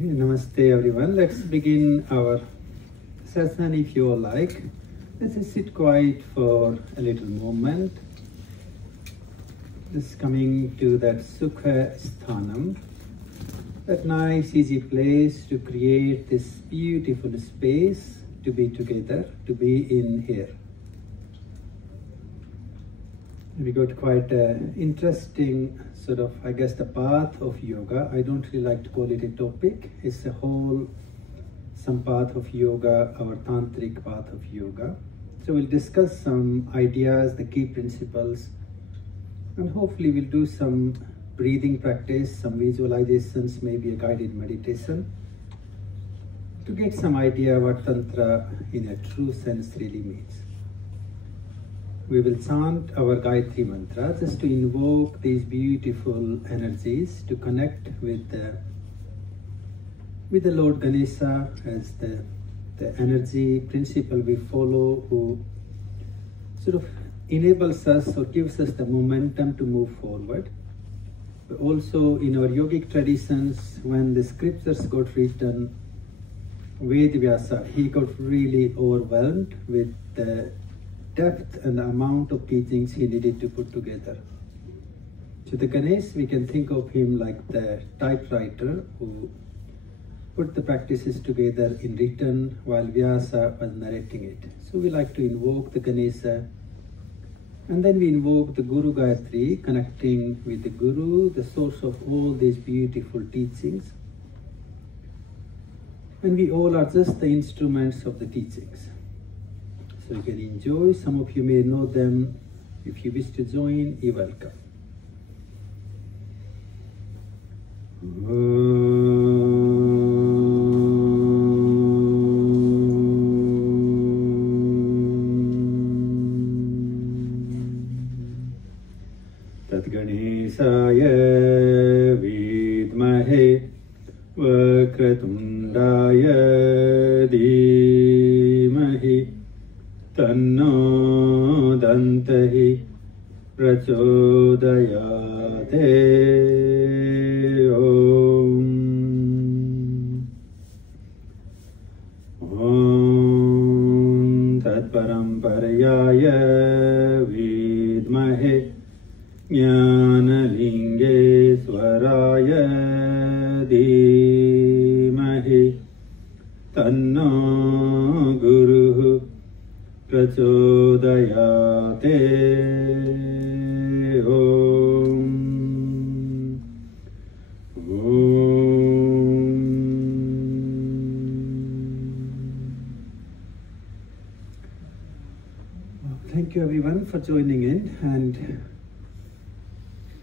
Namaste everyone. Let's begin our session if you all like. Let's just sit quiet for a little moment. Just coming to that Sukha Sthanam, that nice easy place to create this beautiful space to be together, to be in here. We got quite an interesting sort of, I guess, the path of yoga. I don't really like to call it a topic. It's a whole, some path of yoga, our tantric path of yoga. So we'll discuss some ideas, the key principles, and hopefully we'll do some breathing practice, some visualizations, maybe a guided meditation, to get some idea what Tantra in a true sense really means. We will chant our Gayatri mantra just to invoke these beautiful energies to connect with the Lord Ganesha as the energy principle we follow, who sort of enables us or gives us the momentum to move forward. But also in our yogic traditions, when the scriptures got written, Ved Vyasa, he got really overwhelmed with the depth and the amount of teachings he needed to put together. So the Ganesh, we can think of him like the typewriter who put the practices together in written while Vyasa was narrating it. So we like to invoke the Ganesha, and then we invoke the Guru Gayatri, connecting with the Guru, the source of all these beautiful teachings. And we all are just the instruments of the teachings. So you can enjoy. Some of you may know them. If you wish to join, you're welcome. Tadganeshaya vidmahe vakratundaya dhimahi Tanno dantahi prachodayate Om. Om Tatparamparayaya vidmahe Jnanalingeswaraya dhimahi Tanno Guruhu prachodayate Om. Om. Thank you everyone for joining in, and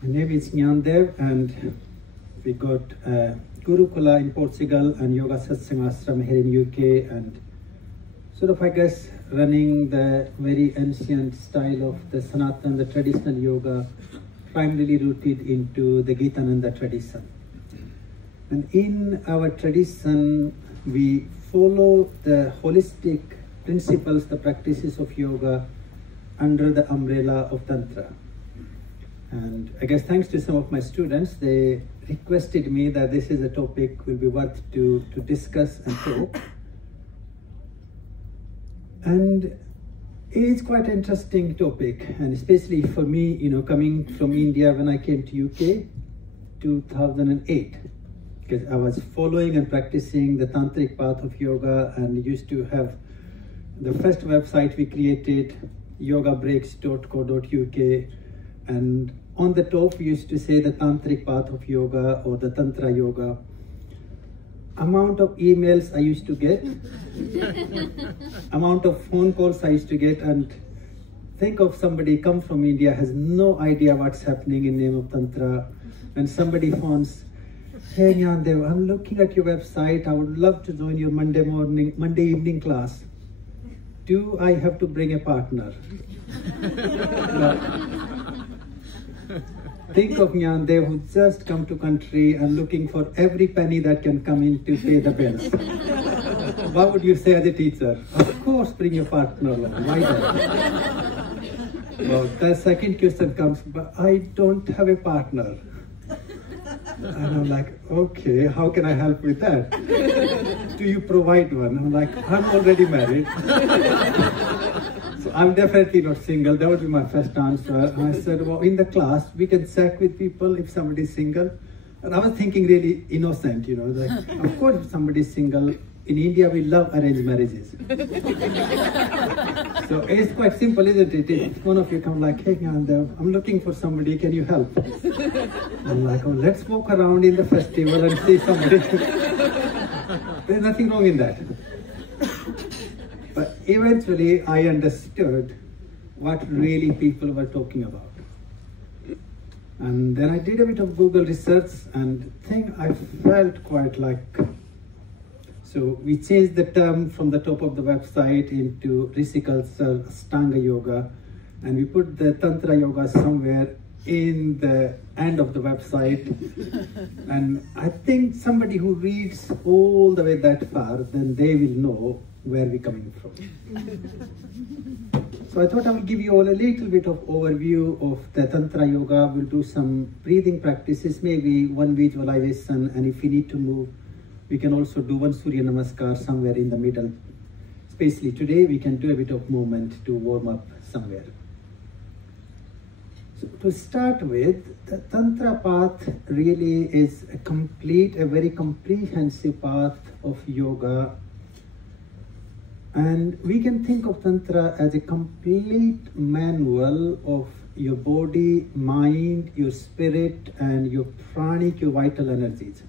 my name is Nyandev, and we got Gurukula in Portugal and Yoga Satsanga Ashram here in UK, and sort of, I guess, running the very ancient style of the Sanatana, the traditional yoga, primarily rooted into the Gitananda tradition. And in our tradition, we follow the holistic principles, the practices of yoga under the umbrella of Tantra. And I guess thanks to some of my students, they requested me that this is a topic will be worth to discuss and talk. And it's quite an interesting topic, and especially for me, you know, coming from India when I came to UK, 2008, because I was following and practicing the tantric path of yoga, and used to have the first website we created, yogabreaks.co.uk, and on the top we used to say the tantric path of yoga or the tantra yoga. Amount of emails I used to get, amount of phone calls I used to get, and think of somebody come from India, has no idea what's happening in name of Tantra, and somebody phones, hey Nyandev, I'm looking at your website, I would love to join your Monday evening class. Do I have to bring a partner? Think of Nyandev who just come to country and looking for every penny that can come in to pay the bills. What would you say as a teacher? Of course, bring your partner along. Why not? Well, the second question comes, but I don't have a partner. And I'm like, okay, how can I help with that? Do you provide one? I'm like, I'm already married. So I'm definitely not single. That would be my first answer. And I said, well, in the class, we can check with people if somebody's single. And I was thinking really innocent, like, of course, if somebody's single. In India, we love arranged marriages. So it's quite simple, isn't it? If one of you come like, hey, I'm looking for somebody, can you help? I'm like, oh, let's walk around in the festival and see somebody. There's nothing wrong in that. But eventually, I understood what really people were talking about. And then I did a bit of Google research, and I felt quite like, so we changed the term from the top of the website into Risikalsar Ashtanga Yoga, and we put the Tantra Yoga somewhere in the end of the website. And I think somebody who reads all the way that far, then they will know where we're coming from. So I thought I will give you all a little bit of overview of the Tantra Yoga. We'll do some breathing practices, maybe one visualization, and if we need to move, we can also do one Surya Namaskar somewhere in the middle. Especially today, we can do a bit of movement to warm up somewhere. So to start with, the Tantra path really is a very comprehensive path of yoga. And we can think of Tantra as a complete manual of your body, mind, your spirit, and your pranic, your vital energies.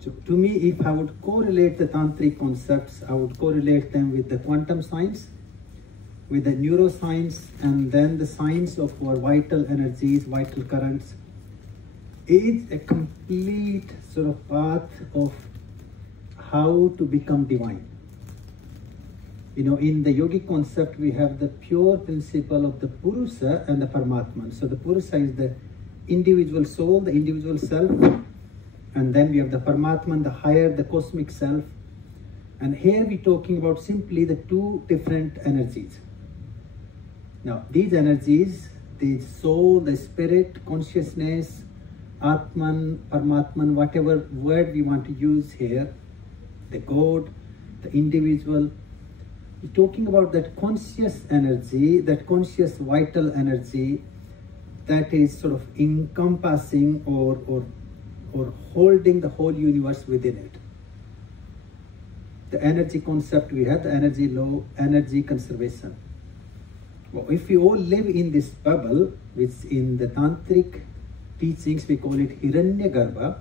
So to me, if I would correlate the tantric concepts, I would correlate them with the quantum science, with the neuroscience, and then the science of our vital energies, vital currents. It's a complete sort of path of how to become divine. In the yogic concept, we have the pure principle of the Purusa and the Paramatman. So the Purusa is the individual soul, the individual self. And then we have the Paramatman, the higher, the cosmic self. And here we're talking about simply the two different energies. Now, these energies, the soul, the spirit, consciousness, Atman, Paramatman, whatever word we want to use here, the God, the individual, we're talking about that conscious energy, that conscious vital energy that is sort of encompassing or holding the whole universe within it. The energy concept we have, the energy law, energy conservation. Well, if we all live in this bubble, which in the tantric teachings we call it Hiranyagarbha,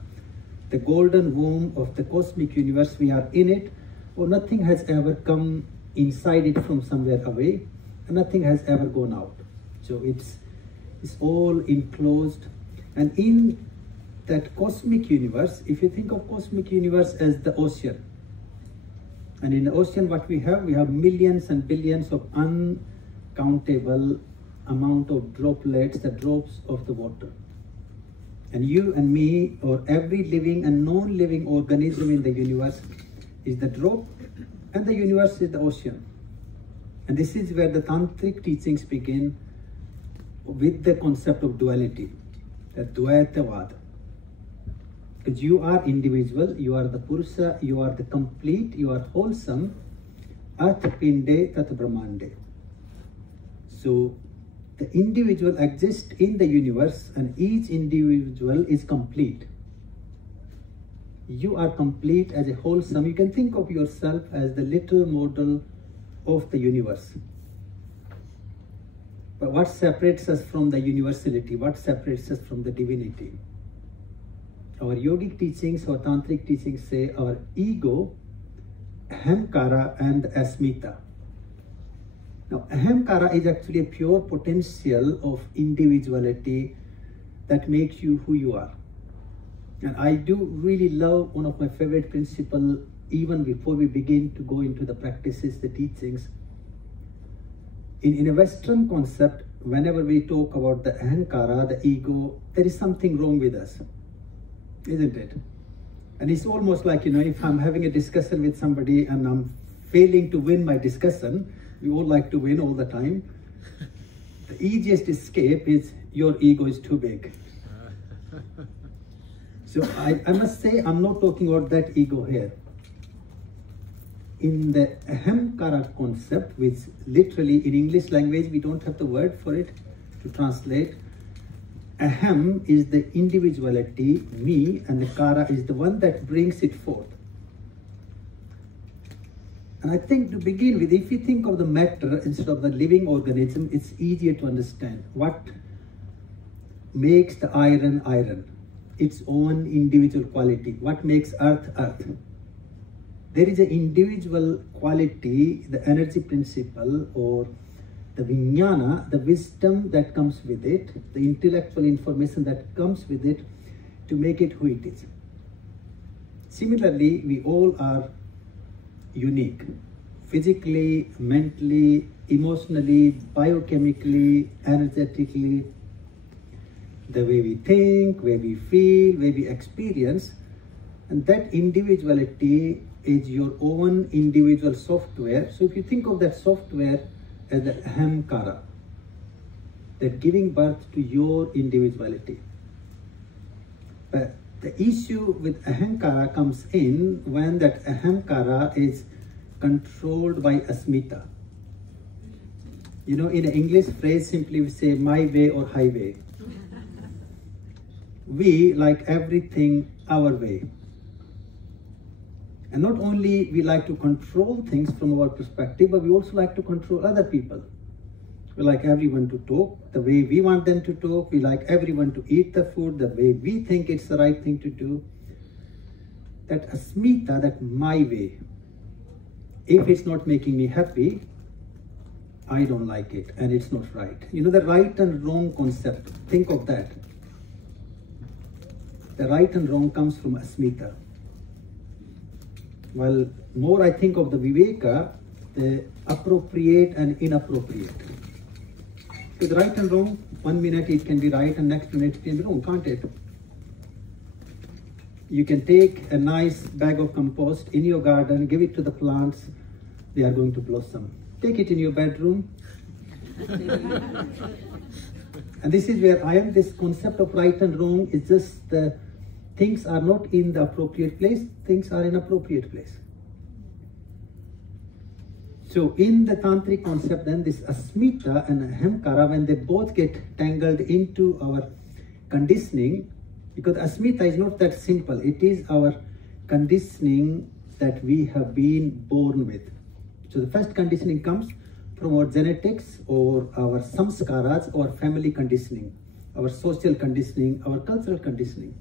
the golden womb of the cosmic universe, we are in it, or nothing has ever come inside it from somewhere away, and nothing has ever gone out. So it's all enclosed, and in that cosmic universe, if you think of cosmic universe as the ocean, and in the ocean what we have millions and billions of uncountable amount of droplets, the drops of the water. And you and me, or every living and non-living organism in the universe is the drop, and the universe is the ocean. And this is where the tantric teachings begin with the concept of duality, the Dvaitavad. Because you are individual, you are the Purusa, you are the complete, you are wholesome, At Pinde Tat Brahmande. So the individual exists in the universe, and each individual is complete. You are complete as a wholesome. You can think of yourself as the little model of the universe. But what separates us from the universality? What separates us from the divinity? Our yogic teachings or tantric teachings say our ego, ahamkara, and asmita. Now, ahamkara is actually a pure potential of individuality that makes you who you are. And I do really love one of my favorite principles, even before we begin to go into the practices, the teachings. In a Western concept, whenever we talk about the ahamkara, the ego, there is something wrong with us, isn't it? And it's almost like, if I'm having a discussion with somebody and I'm failing to win my discussion, we all like to win all the time. The easiest escape is your ego is too big. So I must say, I'm not talking about that ego here. In the ahamkara concept, which literally in English language, we don't have the word for it to translate. Aham is the individuality, me, and the kara is the one that brings it forth. And I think to begin with, if you think of the matter instead of the living organism, it's easier to understand what makes the iron iron, its own individual quality, what makes earth earth. There is an individual quality, the energy principle or the Jnana, the wisdom that comes with it, the intellectual information that comes with it to make it who it is. Similarly, we all are unique, physically, mentally, emotionally, biochemically, energetically, the way we think, way we feel, way we experience, and that individuality is your own individual software. So if you think of that software as the ahamkara, that giving birth to your individuality. But the issue with ahamkara comes in when that ahamkara is controlled by asmita. You know, in an English phrase, simply we say my way or highway. We like everything our way. And not only we like to control things from our perspective, but we also like to control other people. We like everyone to talk the way we want them to talk. We like everyone to eat the food the way we think it's the right thing to do. That asmita, that my way, if it's not making me happy, I don't like it and it's not right. You know, the right and wrong concept, think of that. The right and wrong comes from asmita. Well, more I think of the viveka, the appropriate and inappropriate. With right and wrong, 1 minute it can be right and next minute it can be wrong, can't it? You can take a nice bag of compost in your garden, give it to the plants, they are going to blossom. Take it in your bedroom. And this is where I am, this concept of right and wrong is just the things are not in the appropriate place, things are in appropriate place. So in the tantric concept then, this asmita and ahamkara, when they both get tangled into our conditioning, because asmita is not that simple, it is our conditioning that we have been born with. So the first conditioning comes from our genetics or our samskaras or family conditioning, our social conditioning, our cultural conditioning.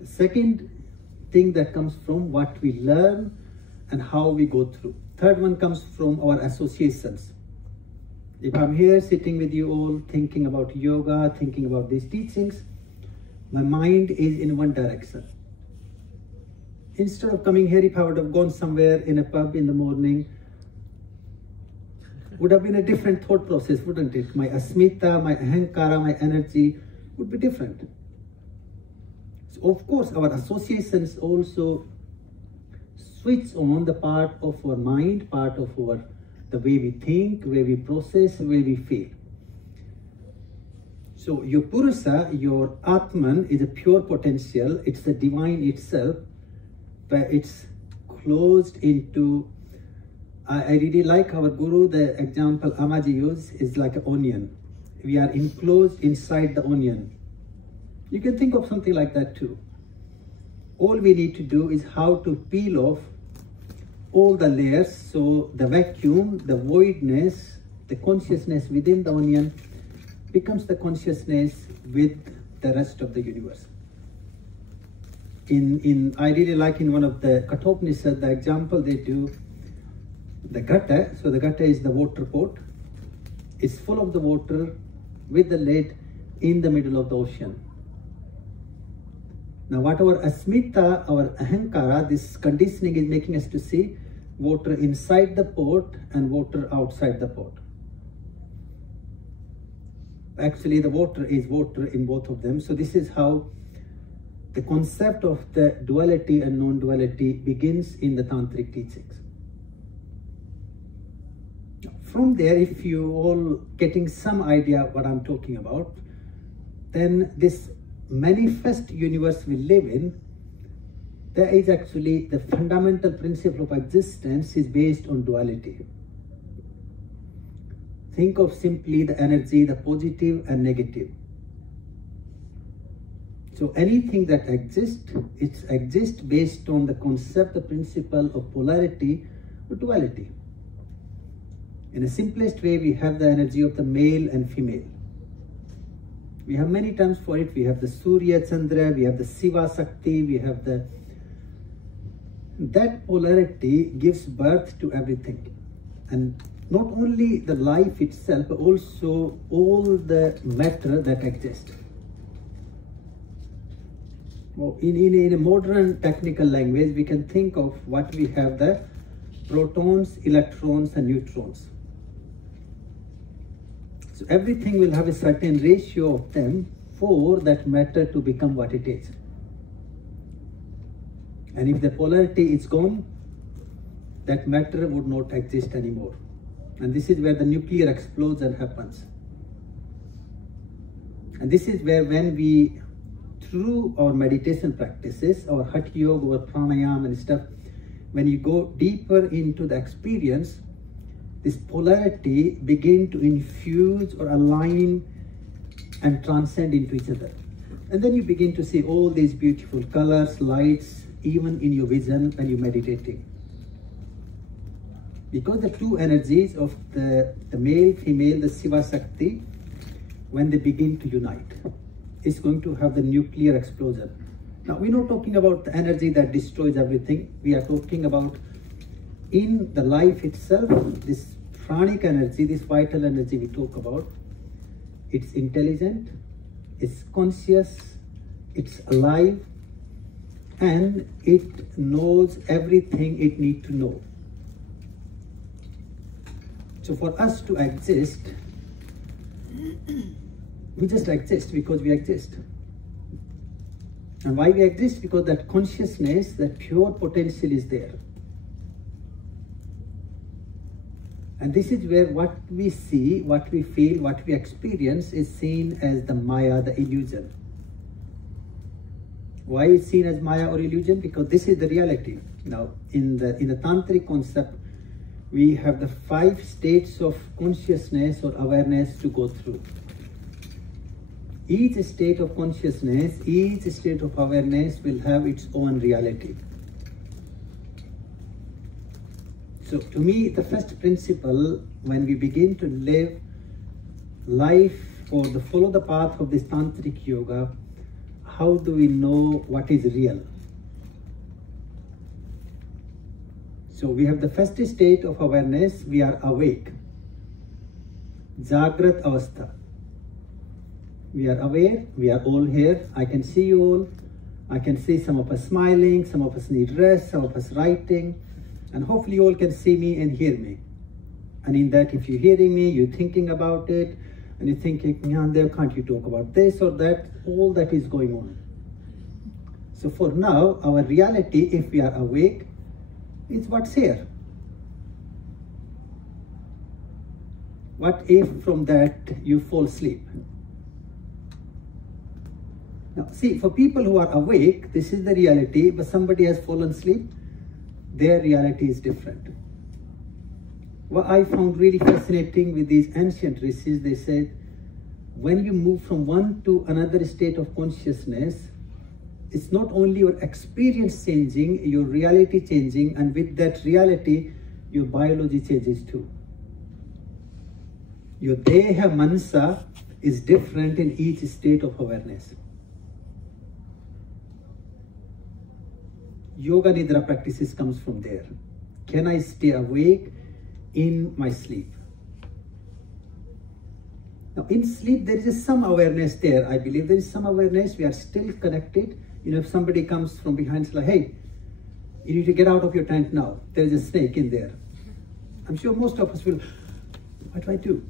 The second thing that comes from what we learn and how we go through. Third one comes from our associations. If I'm here sitting with you all thinking about yoga, thinking about these teachings, my mind is in one direction. Instead of coming here, if I would have gone somewhere in a pub in the morning, would have been a different thought process, wouldn't it? My asmita, my ahankara, my energy would be different. So of course, our associations also switch on the part of our mind, part of our the way we think, the way we process, the way we feel. So your Purusa, your Atman is a pure potential, it's the divine itself, but it's closed into, I really like our Guru, the example Amaji used is like an onion. We are enclosed inside the onion. You can think of something like that too. All we need to do is how to peel off all the layers, so the vacuum, the voidness, the consciousness within the onion becomes the consciousness with the rest of the universe. I really like in one of the Kathopanishad, the example they do, the gata. So the gata is the water pot. It's full of the water with the lid in the middle of the ocean. Now what our asmita, our ahankara, this conditioning is making us to see water inside the pot and water outside the pot. Actually, the water is water in both of them. So this is how the concept of the duality and non-duality begins in the tantric teachings. From there, if you all getting some idea what I'm talking about, then this manifest universe we live in, there is actually the fundamental principle of existence is based on duality. Think of simply the energy, the positive and negative. So anything that exists, it exists based on the concept, the principle of polarity or duality. In the simplest way, we have the energy of the male and female. We have many terms for it. We have the Surya, Chandra, we have the Shiva, Shakti, we have the... That polarity gives birth to everything. And not only the life itself, but also all the matter that exists. Well, in a modern technical language, we can think of what we have: the protons, electrons and neutrons. So everything will have a certain ratio of them for that matter to become what it is. And if the polarity is gone, that matter would not exist anymore. And this is where the nuclear explosion happens. And this is where, when we, through our meditation practices, our Hatha Yoga, our pranayama and stuff, when you go deeper into the experience, this polarity begin to infuse or align and transcend into each other. And then you begin to see all these beautiful colors, lights, even in your vision when you're meditating. Because the two energies of the male, female, the Shiva, Shakti, when they begin to unite, is going to have the nuclear explosion. Now, we're not talking about the energy that destroys everything. We are talking about, in the life itself, this pranic energy, this vital energy we talk about, it's intelligent, it's conscious, it's alive, and it knows everything it needs to know. So for us to exist, we just exist because we exist. And why we exist? Because that consciousness, that pure potential is there. And this is where what we see, what we feel, what we experience is seen as the Maya, the illusion. Why is seen as Maya or illusion? Because this is the reality. Now, in the Tantric concept, we have the 5 states of consciousness or awareness to go through. Each state of consciousness, each state of awareness will have its own reality. So to me, the first principle, when we begin to live life or follow the path of this Tantric Yoga, how do we know what is real? So we have the first state of awareness, we are awake. Jagrat Avastha. We are aware, we are all here. I can see you all. I can see some of us smiling, some of us need rest, some of us writing. And hopefully you all can see me and hear me. And in that, if you're hearing me, you're thinking about it, and you're thinking, Nyandev, can't you talk about this or that? All that is going on. So for now, our reality, if we are awake, is what's here. What if from that you fall asleep? Now, see, for people who are awake, this is the reality, but somebody has fallen asleep, their reality is different. What I found really fascinating with these ancient rishis, they said, when you move from one to another state of consciousness, it's not only your experience changing, your reality changing, and with that reality, your biology changes too. Your deha manasa is different in each state of awareness. Yoga Nidra practices comes from there. Can I stay awake in my sleep? Now in sleep there is some awareness there. I believe there is some awareness. We are still connected. You know, if somebody comes from behind, it's like, hey, you need to get out of your tent now. There is a snake in there. I'm sure most of us will, what do I do?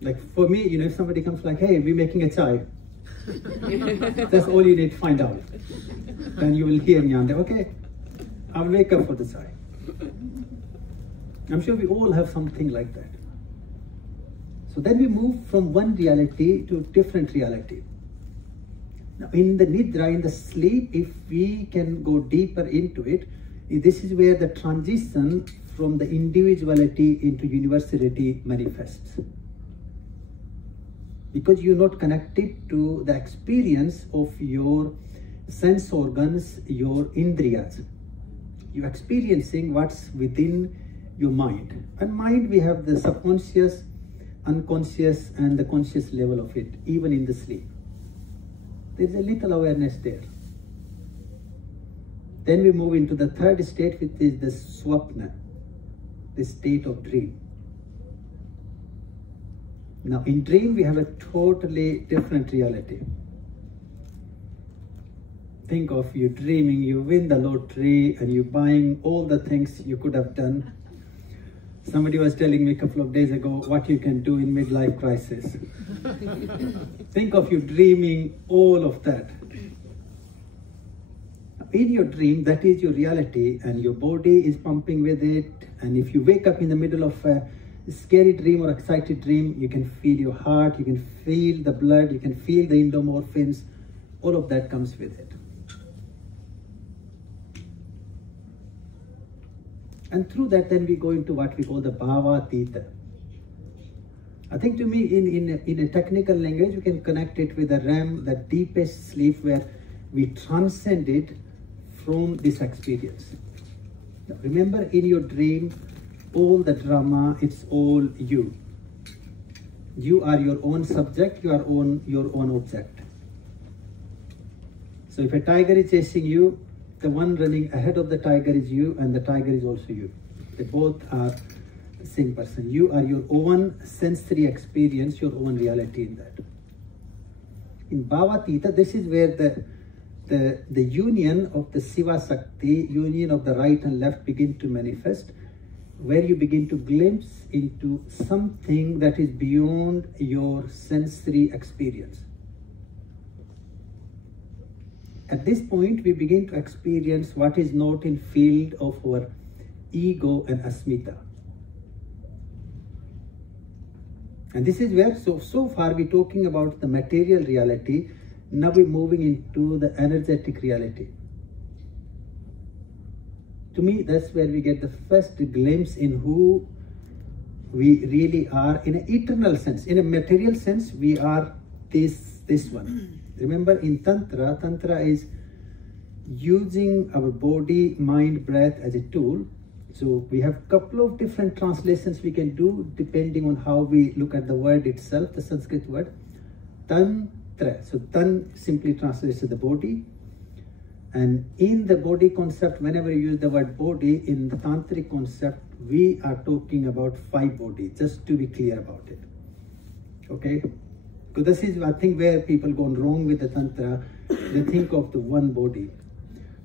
Like for me, you know, if somebody comes like, hey, we're making a chai. That's all you need to find out. Then you will hear Nyandev, okay, I'll wake up for the chai. I'm sure we all have something like that. So then we move from one reality to different reality. Now in the Nidra, in the sleep, if we can go deeper into it, this is where the transition from the individuality into universality manifests. Because you're not connected to the experience of your sense organs, your indriyas. You're experiencing what's within your mind. And mind, we have the subconscious, unconscious, and the conscious level of it, even in the sleep. There's a little awareness there. Then we move into the third state, which is the swapna, the state of dream. Now in dream, we have a totally different reality. Think of you dreaming, you win the lottery and you buying all the things you could have done. Somebody was telling me a couple of days ago what you can do in midlife crisis. Think of you dreaming all of that. In your dream, that is your reality, and your body is pumping with it. And if you wake up in the middle of a scary dream or excited dream, you can feel your heart, you can feel the blood, you can feel the endomorphins. All of that comes with it. And through that, then we go into what we call the bhava-tita. I think to me, in a technical language, we can connect it with the REM, the deepest sleep, where we transcend it from this experience. Now, remember, in your dream, all the drama, it's all you. You are your own subject, you are your own object. So if a tiger is chasing you, the one running ahead of the tiger is you, and the tiger is also you. They both are the same person. You are your own sensory experience, your own reality in that. In Bhava-tita, this is where the union of the Siva Sakti, union of the right and left begin to manifest, where you begin to glimpse into something that is beyond your sensory experience. At this point, we begin to experience what is not in field of our ego and asmita. And this is where, so far we're talking about the material reality. Now we're moving into the energetic reality. To me, that's where we get the first glimpse in who we really are in an eternal sense. In a material sense, we are this one. Remember, in Tantra is using our body, mind, breath as a tool. So we have a couple of different translations we can do depending on how we look at the word itself, the Sanskrit word. Tantra. So Tan simply translates to the body. And in the body concept, whenever you use the word body, in the tantric concept, we are talking about 5 bodies, just to be clear about it. Okay? Because this is, I think, where people go wrong with the Tantra. They think of the one body.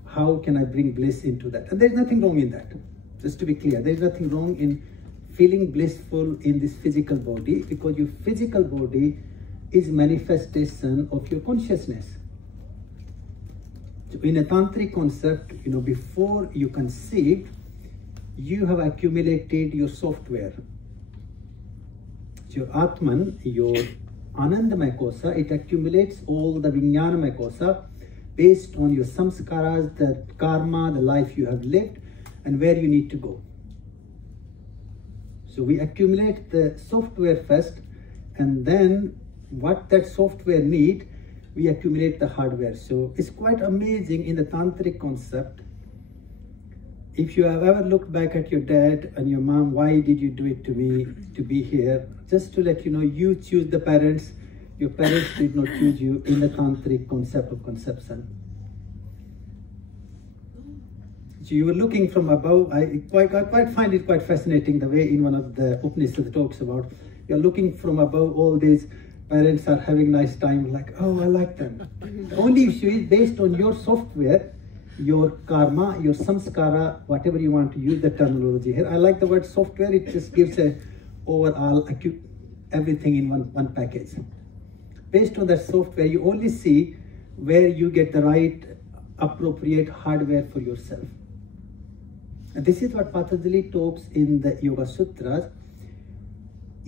How can I bring bliss into that? And there's nothing wrong in that. Just to be clear, there's nothing wrong in feeling blissful in this physical body, because your physical body is manifestation of your consciousness. So in a tantric concept, before you conceive, you have accumulated your software. So your Atman, your Anandamaya kosa, it accumulates all the Vijnanamaya kosa based on your samskaras, the karma, the life you have lived, and where you need to go. So we accumulate the software first, and then what that software needs, we accumulate the hardware. So it's quite amazing in the tantric concept. If you have ever looked back at your dad and your mom, why did you do it to me to be here? Just to let you know, you choose the parents. Your parents did not choose you in the tantric concept of conception. So you were looking from above. I quite find it quite fascinating the way in one of the Upanishads talks about, you're looking from above, all these parents are having nice time, like, oh, I like them. The only issue is based on your software, your karma, your samskara, whatever you want to use the terminology here. I like the word software, it just gives a overall everything in one package. Based on that software, you only see where you get the right appropriate hardware for yourself. And this is what Patanjali talks in the Yoga Sutras.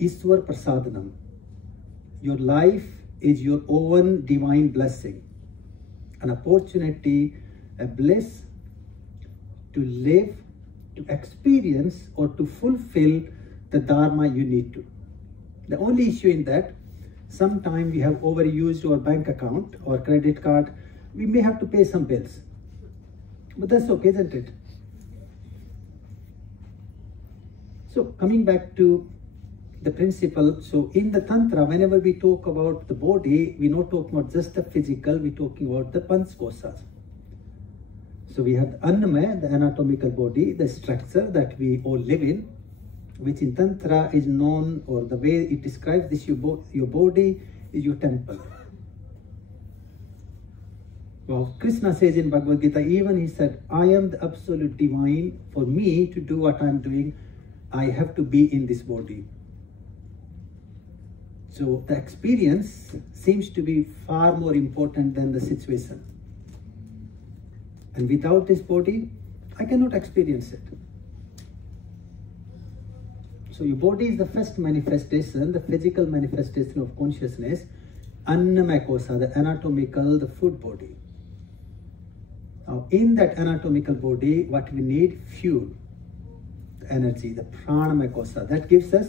Iswar Prasadanam. Your life is your own divine blessing, an opportunity, a bliss to live, to experience, or to fulfill the Dharma you need to. The only issue in that, sometimes we have overused our bank account or credit card. We may have to pay some bills. But that's okay, isn't it? So coming back to the principle, so in the Tantra, whenever we talk about the body, we're not talking about just the physical, we're talking about the Panch Kosas. So we have the Annamaya, the anatomical body, the structure that we all live in, which in Tantra is known, or the way it describes this, your body is your temple. Well, Krishna says in Bhagavad Gita, even he said, I am the absolute divine. For me to do what I'm doing, I have to be in this body. So the experience seems to be far more important than the situation. And without this body, I cannot experience it. So your body is the first manifestation, the physical manifestation of consciousness. Annamaya kosa, the anatomical, the food body. Now in that anatomical body, what we need? Fuel, the energy, the prana kosa. That gives us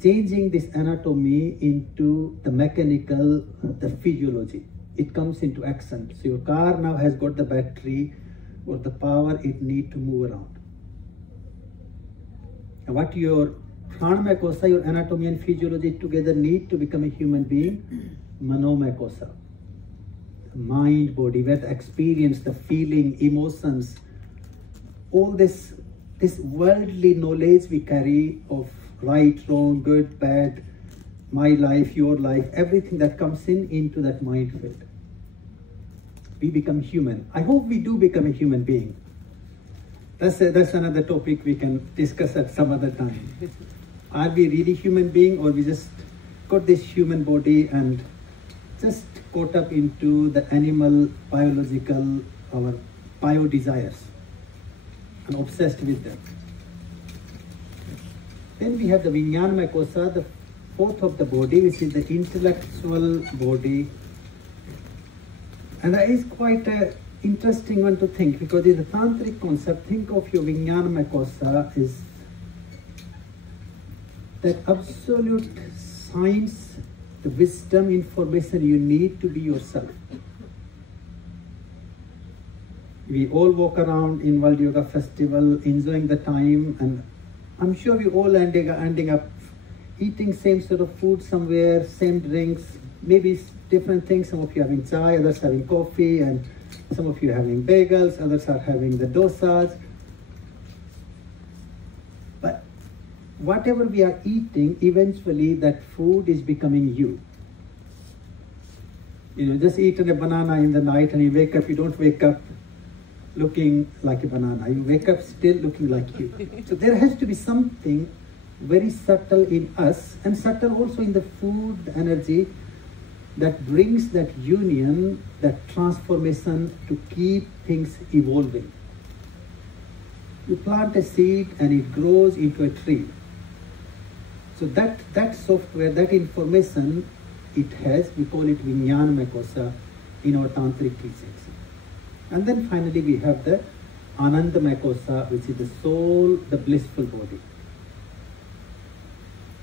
changing this anatomy into the mechanical, the physiology. It comes into action. So your car now has got the battery or the power it needs to move around. And what your pranamaya kosa, your anatomy and physiology together need to become a human being? Manomaya kosa. Mind, body, where the experience, the feeling, emotions, all this worldly knowledge we carry of right, wrong, good, bad, my life, your life, everything that comes into that mind field. We become human. I hope we do become a human being. That's another topic we can discuss at some other time. Are we really human being, or we just got this human body and just caught up into the animal, biological, our bio desires and obsessed with them? Then we have the Vijnanamaya kosa, the fourth of the body, which is the intellectual body. And that is quite an interesting one to think, because in the tantric concept, think of your Vijnanamaya kosa is that absolute science, the wisdom, information you need to be yourself. We all walk around in World Yoga Festival, enjoying the time, and I'm sure we all ending up eating same sort of food somewhere, same drinks, maybe different things. Some of you having chai, others having coffee, and some of you having bagels, others are having the dosas. But whatever we are eating, eventually that food is becoming you. You know, just eat a banana in the night and you wake up, you don't wake up looking like a banana. You wake up still looking like you. So there has to be something very subtle in us, and subtle also in the food, the energy, that brings that union, that transformation to keep things evolving. You plant a seed and it grows into a tree. So that software, that information it has, we call it Vijnanamaya kosa in our tantric teachings. And then finally we have the Anandamaya kosa, which is the soul, the blissful body.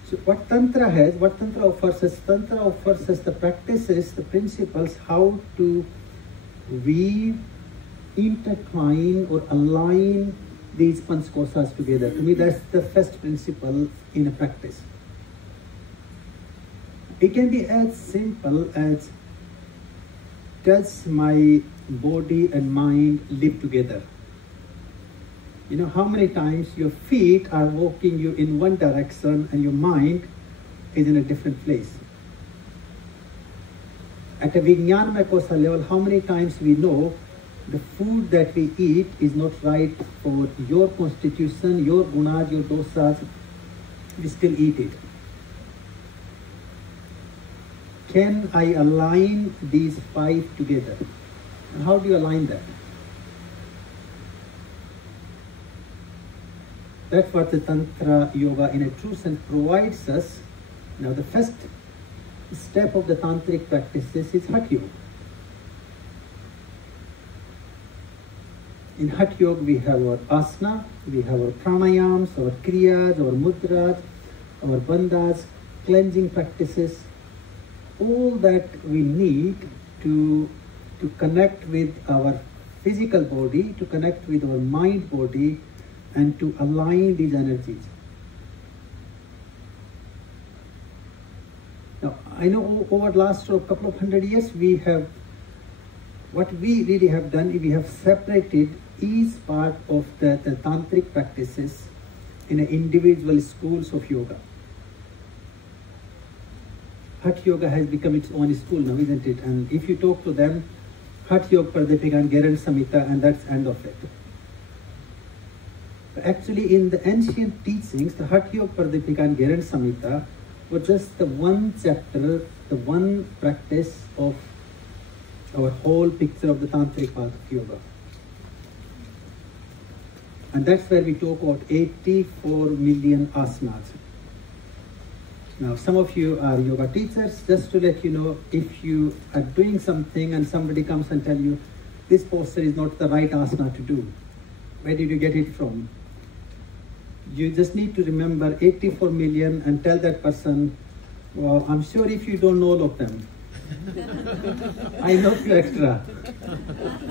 So what Tantra has, what Tantra offers us the practices, the principles, how to weave, intertwine or align these Panch Kosas together. To me, that's the first principle in a practice. It can be as simple as, does my body and mind live together? You know, how many times your feet are walking you in one direction and your mind is in a different place? At a Vijnanamaya kosa level, how many times we know the food that we eat is not right for your constitution, your gunas, your dosas, we still eat it. Can I align these five together? And how do you align that? That's what the Tantra Yoga in a true sense provides us. Now the first step of the Tantric practices is Hatha Yoga. In Hatha Yoga we have our asana, we have our pranayams, our kriyas, our mudras, our bandhas, cleansing practices, all that we need to connect with our physical body, to connect with our mind body, and to align these energies. Now, I know over the last couple of 100 years, what we really have done is we have separated each part of the tantric practices in individual schools of yoga. Hatha Yoga has become its own school now, isn't it? And if you talk to them, Hatha Yoga Pradipika Garen Samhita, and that's end of it. Actually, in the ancient teachings, the Hatha Yoga Pradipika and Garen Samhita were just the one chapter, the one practice of our whole picture of the tantric path of yoga. And that's where we talk about 84 million asanas. Now, some of you are yoga teachers. Just to let you know, if you are doing something and somebody comes and tells you, this posture is not the right asana to do, where did you get it from? You just need to remember 84 million and tell that person, well, I'm sure if you don't know all of them, I know a few extra.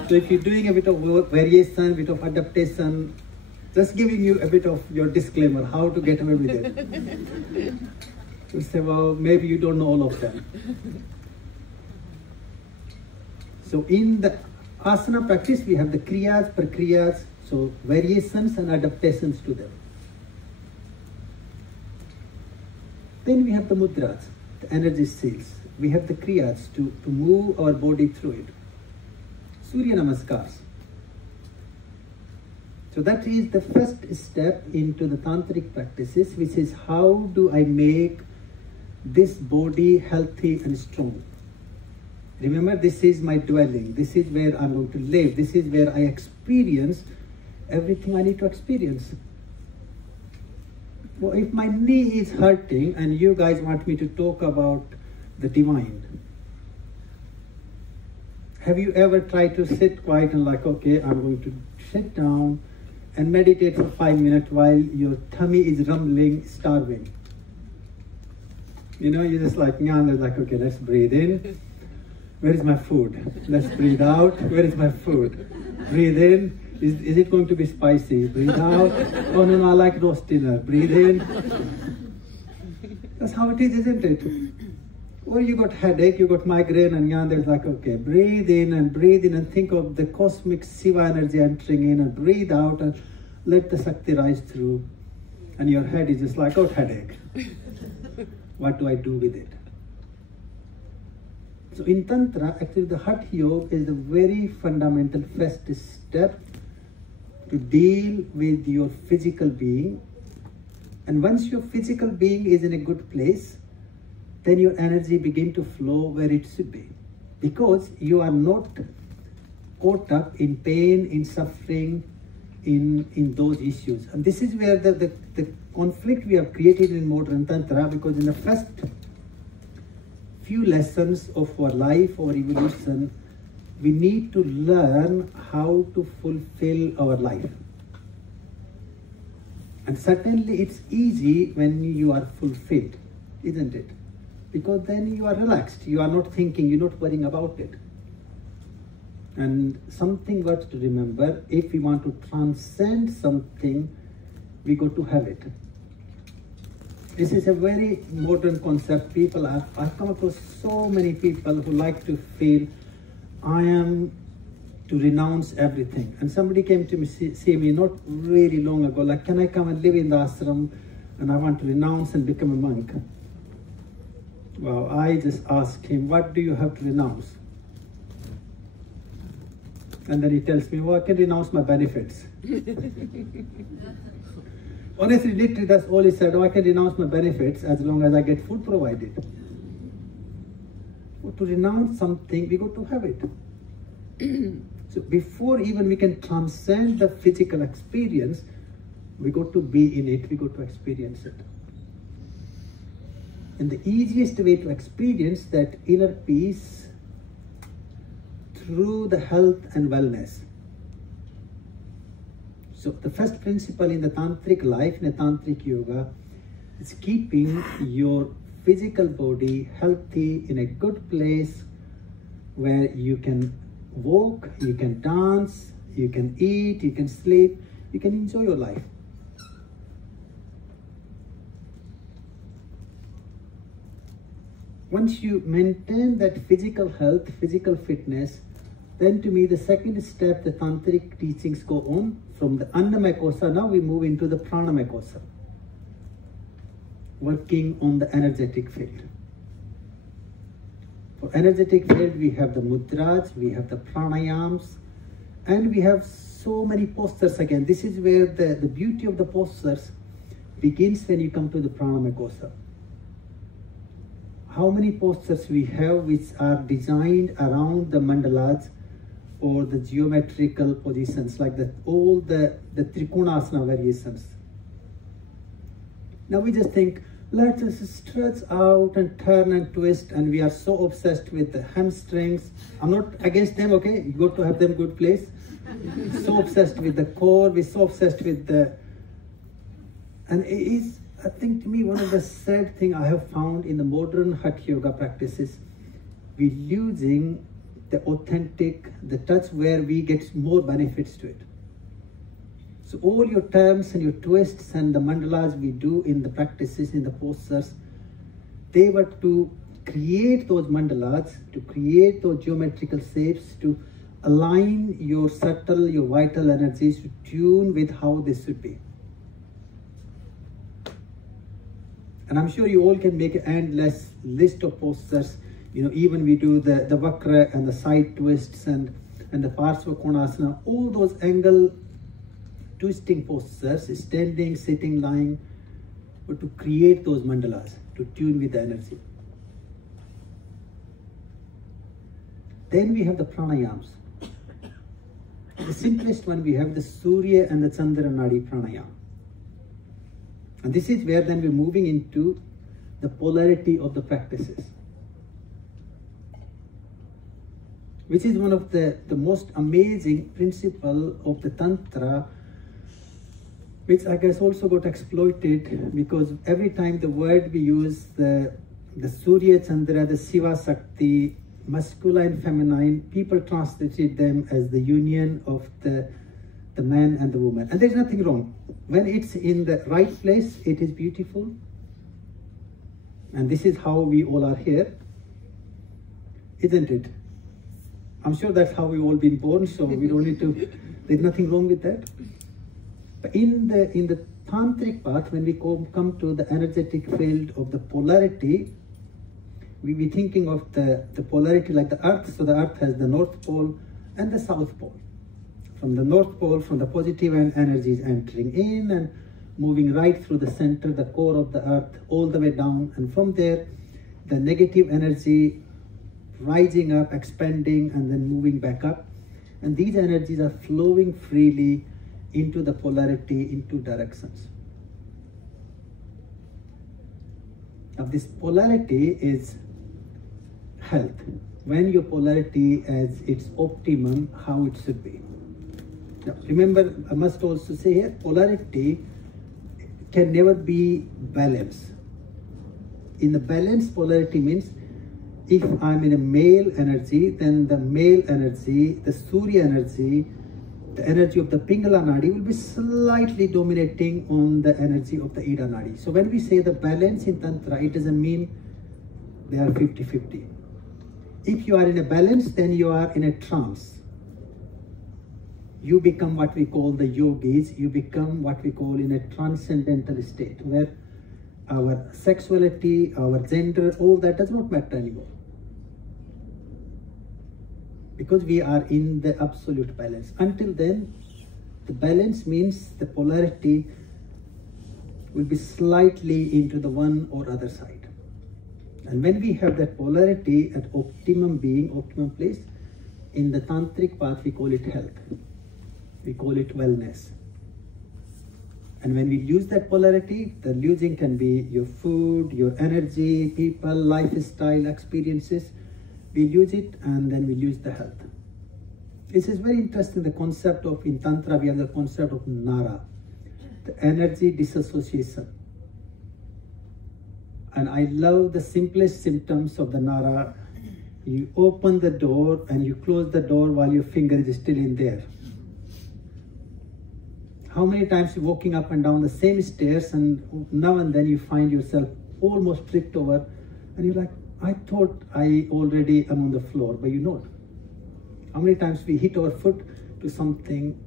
So if you're doing a bit of variation, a bit of adaptation, just giving you a bit of your disclaimer, how to get away with it. You say, well, maybe you don't know all of them. So in the asana practice, we have the kriyas, prakriyas, so variations and adaptations to them. Then we have the mudras, the energy seals. We have the kriyas to move our body through it. Surya Namaskars. So that is the first step into the tantric practices, which is how do I make this body healthy and strong. Remember, this is my dwelling. This is where I'm going to live. This is where I experience everything I need to experience. Well, if my knee is hurting and you guys want me to talk about the divine, have you ever tried to sit quiet and like, okay, I'm going to sit down and meditate for 5 minutes while your tummy is rumbling, starving? You know, you're just like, Jnana, like, okay, let's breathe in. Where is my food? Let's breathe out. Where is my food? Breathe in. Is it going to be spicy? Breathe out. Oh no, I like roast dinner. Breathe in. That's how it is, isn't it? Or you got headache, you got migraine, and Jnana is like, okay, breathe in and think of the cosmic Shiva energy entering in, and breathe out and let the Shakti rise through. And your head is just like, oh, headache. What do I do with it? So in Tantra, actually the Hatha Yoga is the very fundamental first step to deal with your physical being. And once your physical being is in a good place, then your energy begins to flow where it should be. Because you are not caught up in pain, in suffering, in those issues. And this is where the conflict we have created in modern Tantra, because in the first few lessons of our life or evolution, we need to learn how to fulfill our life. And certainly it's easy when you are fulfilled, isn't it? Because then you are relaxed, you are not thinking, you're not worrying about it. And something worth to remember, if we want to transcend something, we got to have it. This is a very modern concept. I've come across so many people who like to feel, I am to renounce everything. And somebody came to me, see me not really long ago, like, can I come and live in the ashram and I want to renounce and become a monk? Well, I just asked him, what do you have to renounce? And then he tells me, well, I can renounce my benefits. Honestly, literally, that's all he said. Oh, I can renounce my benefits as long as I get food provided. Well, to renounce something, we got to have it. So before even we can transcend the physical experience, We got to be in it, we got to experience it. And the easiest way to experience that inner peace through the health and wellness. So the first principle in the tantric life, in the tantric yoga, is keeping your physical body healthy in a good place where you can walk, you can dance, you can eat, you can sleep, you can enjoy your life. Once you maintain that physical health, physical fitness, then to me the second step the tantric teachings go on from the annamaya kosa. Now we move into the pranamaya kosa, working on the energetic field. For energetic field we have the mudras, we have the pranayams, and we have so many postures again. This is where the beauty of the postures begins when you come to the pranamaya kosa. How many postures we have which are designed around the mandalas or the geometrical positions, like all the trikonasana variations. Now we just think, let's just stretch out and turn and twist, and we are so obsessed with the hamstrings. I'm not against them, okay? You got to have them good place. So obsessed with the core, we're so obsessed with the... And it is, I think to me, one of the sad things I have found in the modern Hatha yoga practices, we're losing the authentic, the touch where we get more benefits to it. So all your turns and your twists and the mandalas we do in the practices, in the postures, they were to create those mandalas, to create those geometrical shapes, to align your subtle, your vital energies, to tune with how this should be. And I'm sure you all can make an endless list of postures. You know, even we do the vakra and the side twists and the parsva konasana, all those angle twisting postures, standing, sitting, lying, but to create those mandalas, to tune with the energy. Then we have the pranayams. The simplest one we have the Surya and the Chandra Nadi pranayam. And this is where then we're moving into the polarity of the practices, which is one of the most amazing principle of the Tantra, which I guess also got exploited because every time the word we use, the Surya Chandra, the Shiva Shakti, masculine, feminine, people translated them as the union of the man and the woman. And there's nothing wrong. When it's in the right place, it is beautiful. And this is how we all are here, isn't it? I'm sure that's how we've all been born, so we don't need to, there's nothing wrong with that. But in the tantric path, when we come to the energetic field of the polarity, we be thinking of the polarity like the earth. So the earth has the north pole and the south pole. From the north pole, from the positive energy is entering in and moving right through the center, the core of the earth, all the way down. And from there, the negative energy rising up, expanding, and then moving back up. And these energies are flowing freely into the polarity, in two directions. Now this polarity is health. When your polarity is its optimum, how it should be. Now, remember, I must also say here, polarity can never be balance. In the balance, polarity means if I'm in a male energy, then the male energy, the Surya energy, the energy of the Pingala Nadi will be slightly dominating on the energy of the Ida Nadi. So when we say the balance in Tantra, it doesn't mean they are 50-50. If you are in a balance, then you are in a trance. You become what we call the yogis, you become what we call in a transcendental state, where our sexuality, our gender, all that does not matter anymore. Because we are in the absolute balance. Until then, the balance means the polarity will be slightly into the one or other side. And when we have that polarity at optimum being, optimum place, in the tantric path we call it health. We call it wellness. And when we lose that polarity, the losing can be your food, your energy, people, lifestyle, experiences. We lose it and then we lose the health. This is very interesting, the concept of, in Tantra, we have the concept of Nara, the energy disassociation. And I love the simplest symptoms of the Nara. You open the door and you close the door while your finger is still in there. How many times you're walking up and down the same stairs and now and then you find yourself almost tripped over and you're like, I thought I already am on the floor, but you're not. How many times we hit our foot to something?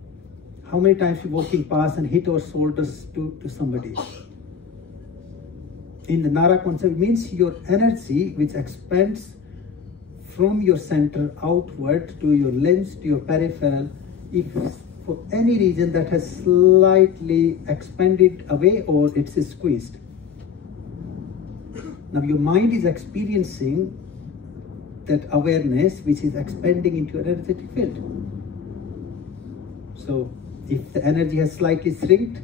How many times we're walking past and hit our shoulders to somebody? In the Nara concept, it means your energy which expands from your center outward to your limbs, to your peripheral, if for any reason that has slightly expanded away or it's squeezed. Now your mind is experiencing that awareness which is expanding into your energetic field. So if the energy has slightly shrinked,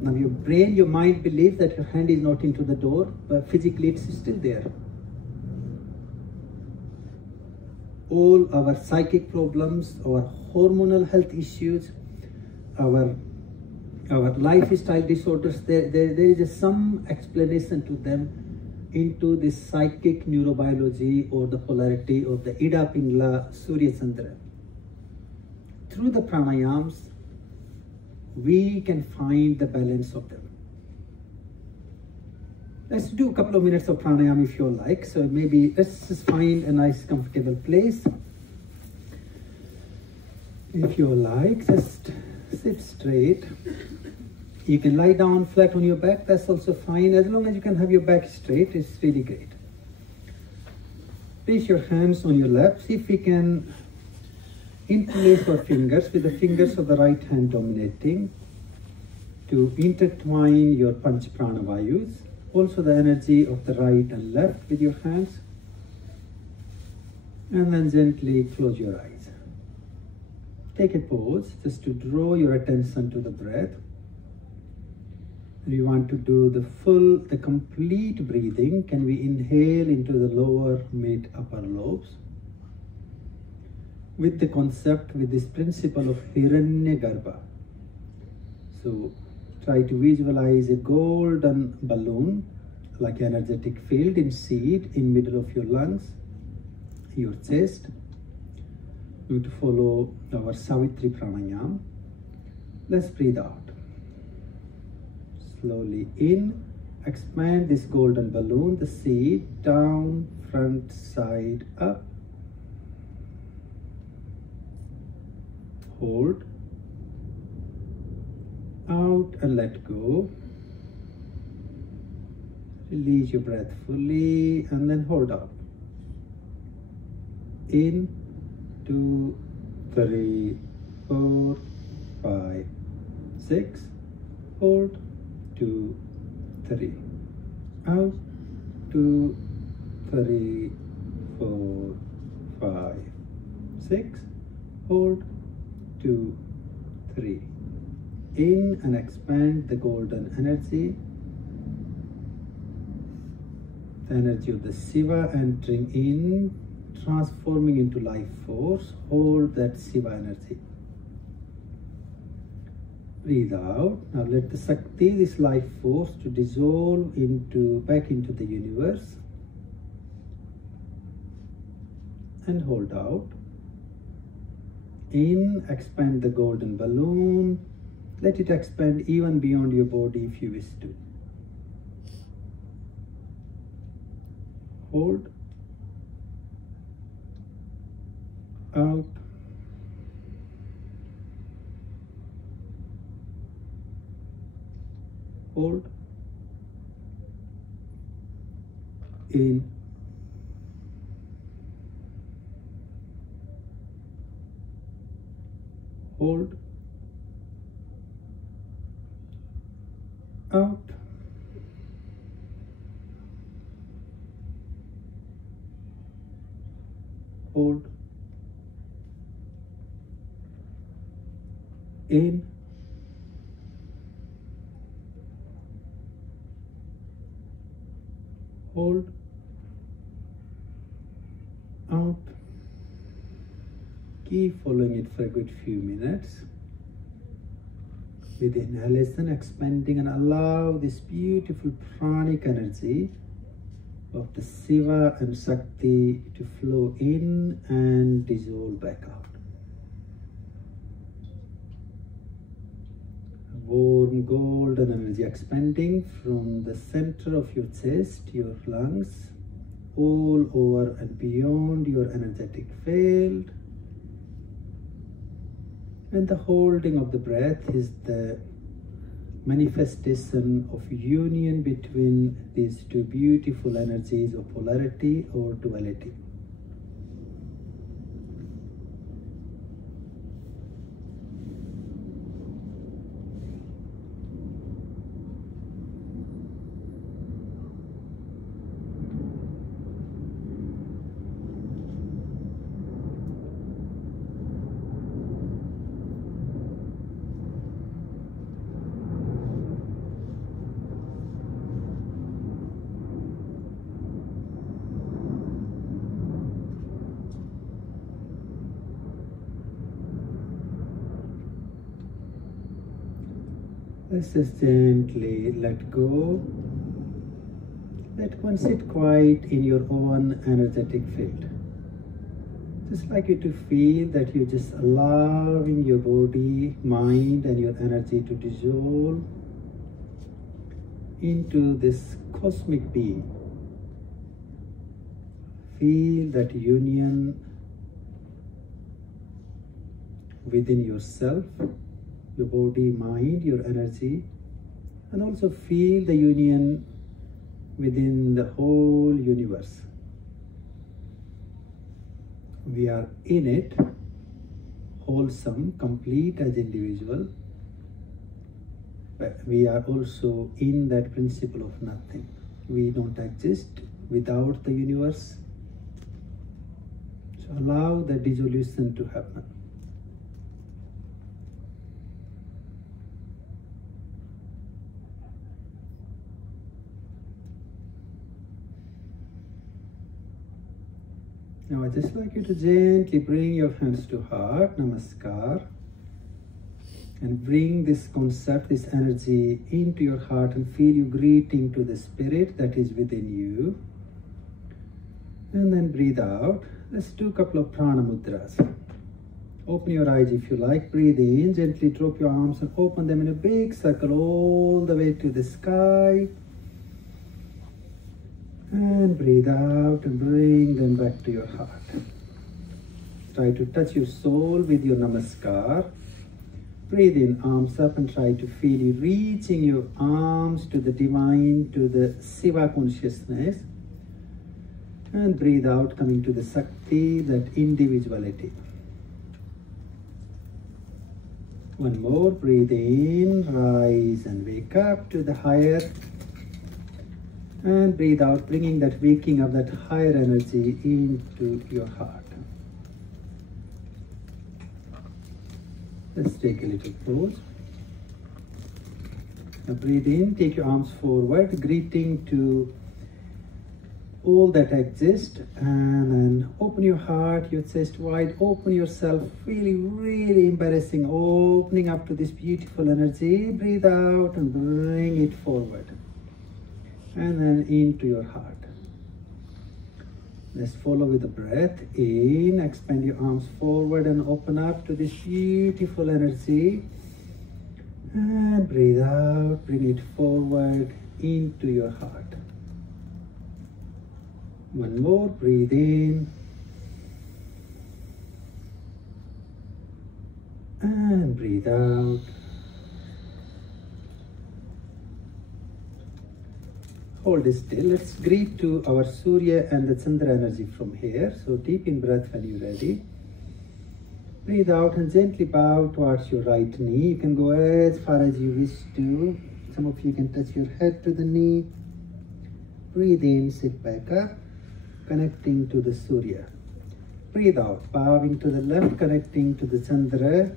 now your brain, your mind believes that your hand is not into the door, but physically it's still there. All our psychic problems, our hormonal health issues, our lifestyle disorders, there is some explanation to them into this psychic neurobiology or the polarity of the Ida Pingla Surya Chandra. Through the pranayams, we can find the balance of them. Let's do a couple of minutes of pranayama if you like. So maybe let's just find a nice comfortable place. If you like, just sit straight. You can lie down flat on your back, that's also fine. As long as you can have your back straight, it's really great. Place your hands on your lap. See if we can interlace our fingers with the fingers of the right hand dominating to intertwine your panch prana vayus. Also the energy of the right and left with your hands. And then gently close your eyes. Take a pause just to draw your attention to the breath. We want to do the complete breathing. Can we inhale into the lower, mid, upper lobes? With the concept, with this principle of Hiranyagarbha. So try to visualize a golden balloon, like an energetic field in seed, in middle of your lungs, your chest. We need to follow our Savitri Pranayam. Let's breathe out. Slowly in, expand this golden balloon, the seed, down, front, side, up. Hold. Out and let go. Release your breath fully and then hold out. In, 2, 3, 4, 5, 6. Hold. 2, 3. Out. 2, 3, 4, 5, 6. Hold. 2, 3. In and expand the golden energy. The energy of the Shiva entering in, transforming into life force. Hold that Shiva energy. Breathe out. Now let the Shakti, this life force, to dissolve back into the universe. And hold out. In, expand the golden balloon. Let it expand even beyond your body if you wish to. Hold. Out. Hold. In. Hold. Out. Hold. In. out. Keep following it for a good few minutes. With inhalation, expanding, and allow this beautiful pranic energy of the Shiva and Shakti to flow in and dissolve back out. Warm golden energy expanding from the center of your chest, your lungs, all over and beyond your energetic field. And the holding of the breath is the manifestation of union between these two beautiful energies of polarity or duality. Let's just gently let go. Let one sit quiet in your own energetic field. Just like you to feel that you're just allowing your body, mind, and your energy to dissolve into this cosmic being. Feel that union within yourself, your body, mind, your energy, and also feel the union within the whole universe. We are in it, wholesome, complete as individual, but we are also in that principle of nothing. We don't exist without the universe. So allow the dissolution to happen. Now I'd just like you to gently bring your hands to heart, namaskar, and bring this concept, this energy into your heart and feel you greeting to the spirit that is within you. And then breathe out. Let's do a couple of prana mudras. Open your eyes if you like, breathe in, gently drop your arms and open them in a big circle all the way to the sky. And breathe out and bring them back to your heart. Try to touch your soul with your namaskar. Breathe in, arms up, and try to feel you reaching your arms to the divine, to the Shiva consciousness. And breathe out, coming to the Shakti, that individuality. One more, breathe in, rise and wake up to the higher. And breathe out, bringing that waking of that higher energy into your heart. Let's take a little pause. Now breathe in, take your arms forward, greeting to all that exists, and then open your heart, your chest wide, open yourself, feeling really embarrassing, opening up to this beautiful energy. Breathe out and bring it forward. And then into your heart. Let's follow with the breath. In, expand your arms forward and open up to this beautiful energy. And breathe out, bring it forward into your heart. One more, breathe in. And breathe out. Hold it still. Let's greet to our Surya and the Chandra energy from here. So deep in breath when you're ready. Breathe out and gently bow towards your right knee. You can go as far as you wish to. Some of you can touch your head to the knee. Breathe in, sit back up, connecting to the Surya. Breathe out, bowing to the left, connecting to the Chandra.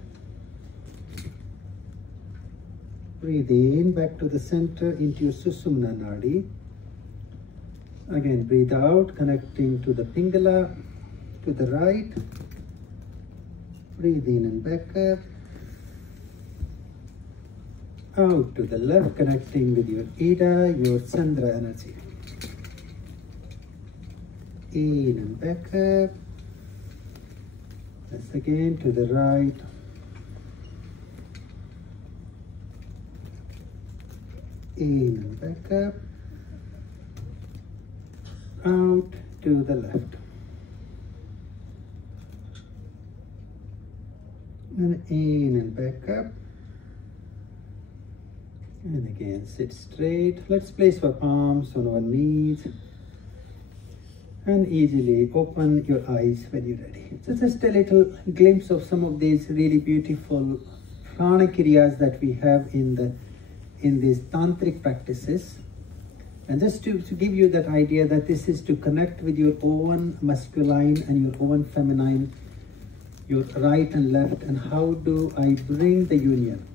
Breathe in, back to the center, into your Sushumna Nadi. Again, breathe out, connecting to the Pingala. to the right. Breathe in and back up. Out to the left, connecting with your Ida, your Chandra energy. In and back up. Once again to the right. In and back up. Out to the left. And in and back up. And again, sit straight. Let's place our palms on our knees. And easily open your eyes when you're ready. So just a little glimpse of some of these really beautiful prana kriyas that we have in these tantric practices. And just to give you that idea that this is to connect with your own masculine and your own feminine, your right and left, and how do I bring the union.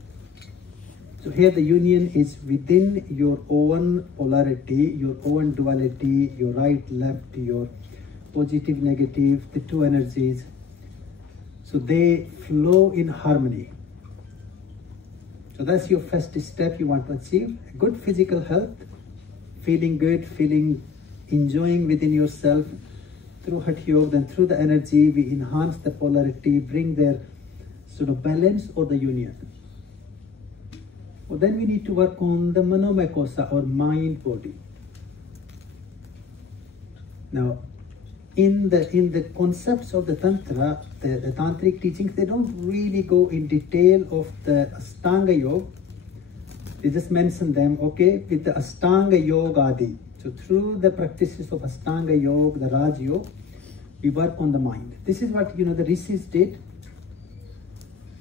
So here the union is within your own polarity, your own duality, your right, left, your positive, negative, the two energies. So they flow in harmony. So that's your first step you want to achieve. Good physical health, feeling good, enjoying within yourself. Through Hatha Yoga, then through the energy, we enhance the polarity, bring their sort of balance or the union. Well, then we need to work on the manomaya kosa or mind body. Now, in the concepts of the Tantra, the tantric teachings, they don't really go in detail of the Ashtanga Yoga. They just mention them, okay, with the Ashtanga Yoga Adi. So through the practices of Ashtanga Yoga, the Raj Yoga, we work on the mind. This is what, the rishis did.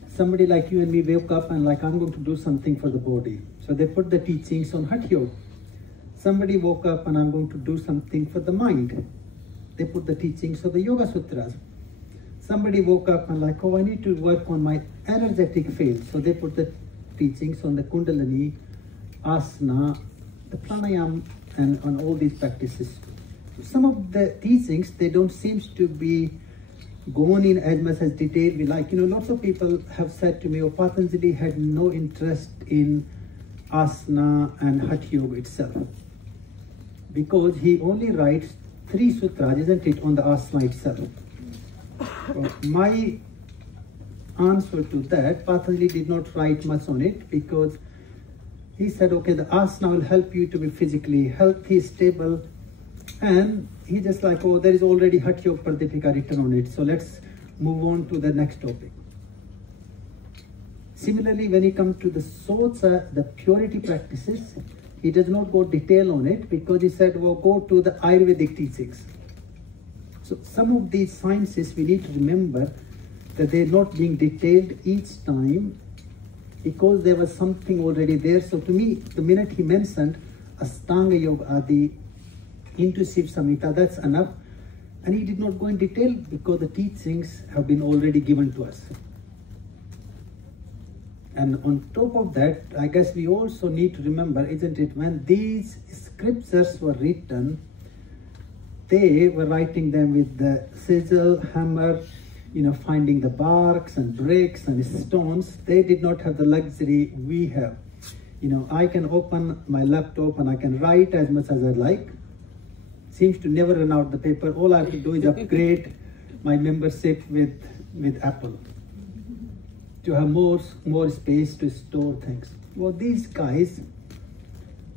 Somebody like you and me wake up and like, I'm going to do something for the body. So they put the teachings on Hatha Yoga. Somebody woke up and I'm going to do something for the mind. They put the teachings of the Yoga Sutras. Somebody woke up and like, oh, I need to work on my energetic field. So they put the teachings on the Kundalini, Asana, the pranayama, and on all these practices. Some of the teachings, they don't seem to be gone in as much as detail we like. Lots of people have said to me, oh, Patanjali had no interest in asana and Hatha Yoga itself, because he only writes 3 sutras, isn't it, on the asana itself. My answer to that, Patanjali did not write much on it, because he said, okay, the asana will help you to be physically healthy, stable, and he just like, oh, there is already Hatha Yoga Pradipika written on it, so let's move on to the next topic. Similarly, when he comes to the Socha, the purity practices, he does not go detail on it, because he said, well, go to the Ayurvedic teachings. So some of these sciences we need to remember that they're not being detailed each time, because there was something already there. So to me, the minute he mentioned Ashtanga Yoga Adi, Intuitive Samhita, that's enough. And he did not go in detail because the teachings have been already given to us. And on top of that, I guess we also need to remember, isn't it, when these scriptures were written, they were writing them with the chisel, hammer, finding the barks and bricks and stones. They did not have the luxury we have. I can open my laptop and I can write as much as I like. Seems to never run out the paper. All I have to do is upgrade my membership with Apple to have more space to store things. Well, these guys,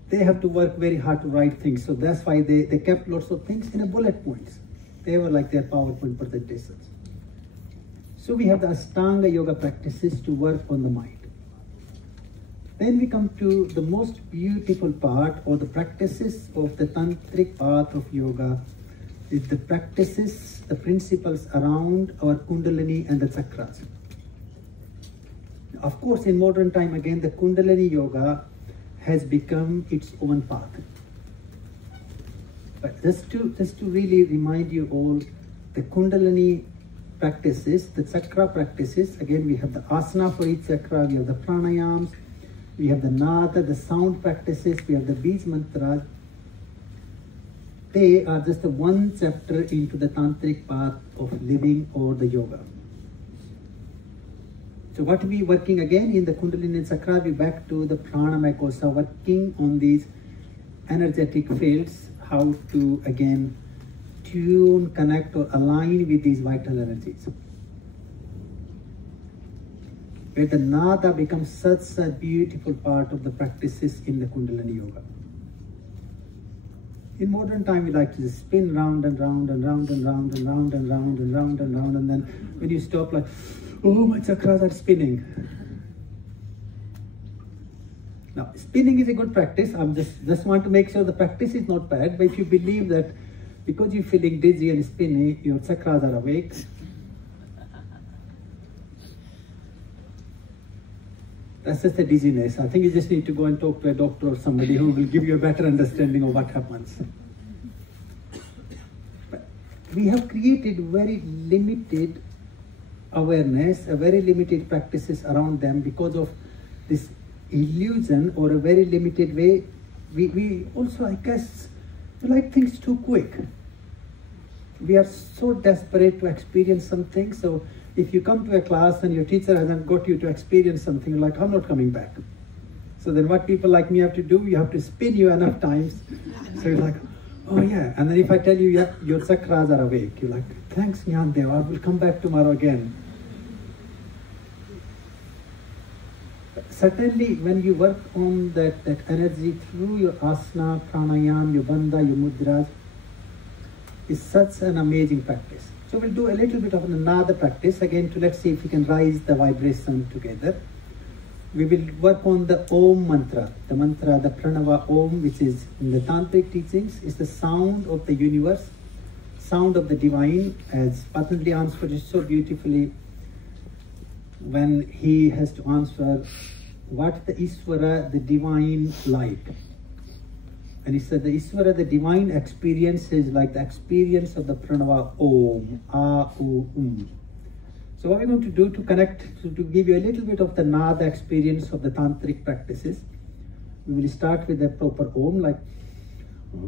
they have to work very hard to write things. So that's why they kept lots of things in a bullet points. They were like their PowerPoint presentations. So we have the Ashtanga Yoga practices to work on the mind. Then we come to the most beautiful part, or the practices of the tantric path of yoga, is the practices, the principles around our Kundalini and the chakras. Of course, in modern time, again, the Kundalini yoga has become its own path. But just to really remind you all, the Kundalini practices, the chakra practices, again, we have the asana for each chakra, we have the pranayams, we have the nada, the sound practices, we have the beej mantras. they are just one chapter into the tantric path of living or the yoga. So what we working again in the Kundalini and chakra, we back to the prana makosa, working on these energetic fields, how to again tune, connect or align with these vital energies. Where the nada becomes such a beautiful part of the practices in the Kundalini yoga. In modern time, we like to just spin round and round and round and round and round and round and round and round, and then when you stop, like, oh, my chakras are spinning. Now, spinning is a good practice. I'm just want to make sure the practice is not bad. But if you believe that because you're feeling dizzy and spinny, your chakras are awake, that's just a dizziness. I think you just need to go and talk to a doctor or somebody who will give you a better understanding of what happens. But we have created very limited awareness, a very limited practices around them because of this illusion, or a very limited way. We also, I guess, we like things too quick. We are so desperate to experience something. So if you come to a class and your teacher hasn't got you to experience something, you're like, I'm not coming back. So then what people like me have to do, you have to spin you enough times. So you're like, oh yeah. And then if I tell you, yeah, your chakras are awake, you're like, thanks Jnana, I will come back tomorrow again. Certainly when you work on that energy through your asana, pranayam, your bandha, your mudras, is such an amazing practice. So we'll do a little bit of another practice again to let's see if we can rise the vibration together. We will work on the Om mantra, the pranava Om, which is in the tantric teachings, is the sound of the universe, sound of the divine, as Patanjali answered it so beautifully when he has to answer what the Iswara, the divine, like. And he said the Iswara, the divine experience, is like the experience of the pranava Om, A, U, So what we're going to do to connect, to give you a little bit of the nada experience of the tantric practices, we will start with the proper Om, like Om.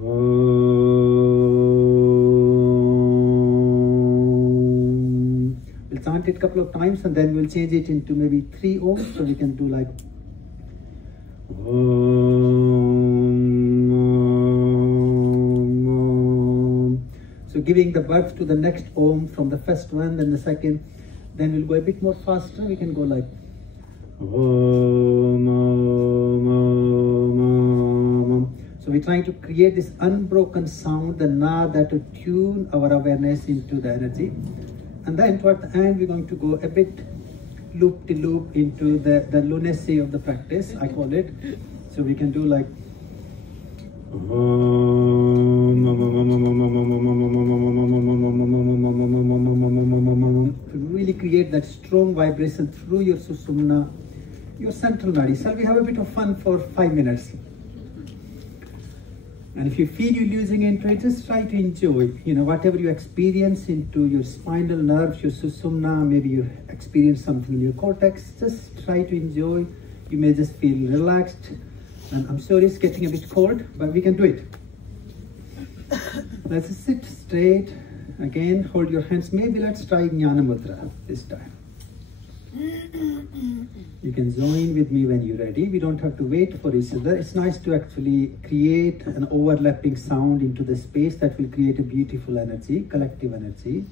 We'll chant it a couple of times and then we'll change it into maybe 3 Oms, so we can do like Om. So giving the birth to the next Om from the first one, then the second, then we'll go a bit more faster. We can go like Om, Om, Om, Om. So we're trying to create this unbroken sound, the nada, to tune our awareness into the energy. And then toward the end, we're going to go a bit loop-de-loop into the lunacy of the practice, I call it. So we can do like to really create that strong vibration through your Susumna, your central nadi. Shall we have a bit of fun for 5 minutes? And if you feel you're losing into it, just try to enjoy, whatever you experience into your spinal nerves, your Susumna, maybe you experience something in your cortex, just try to enjoy. You may just feel relaxed. And I'm sorry it's getting a bit cold, but we can do it. Let's sit straight. Again, hold your hands. Maybe let's try Jnana Mudra this time. You can join with me when you're ready. We don't have to wait for each other. It's nice to actually create an overlapping sound into the space that will create a beautiful energy, collective energy.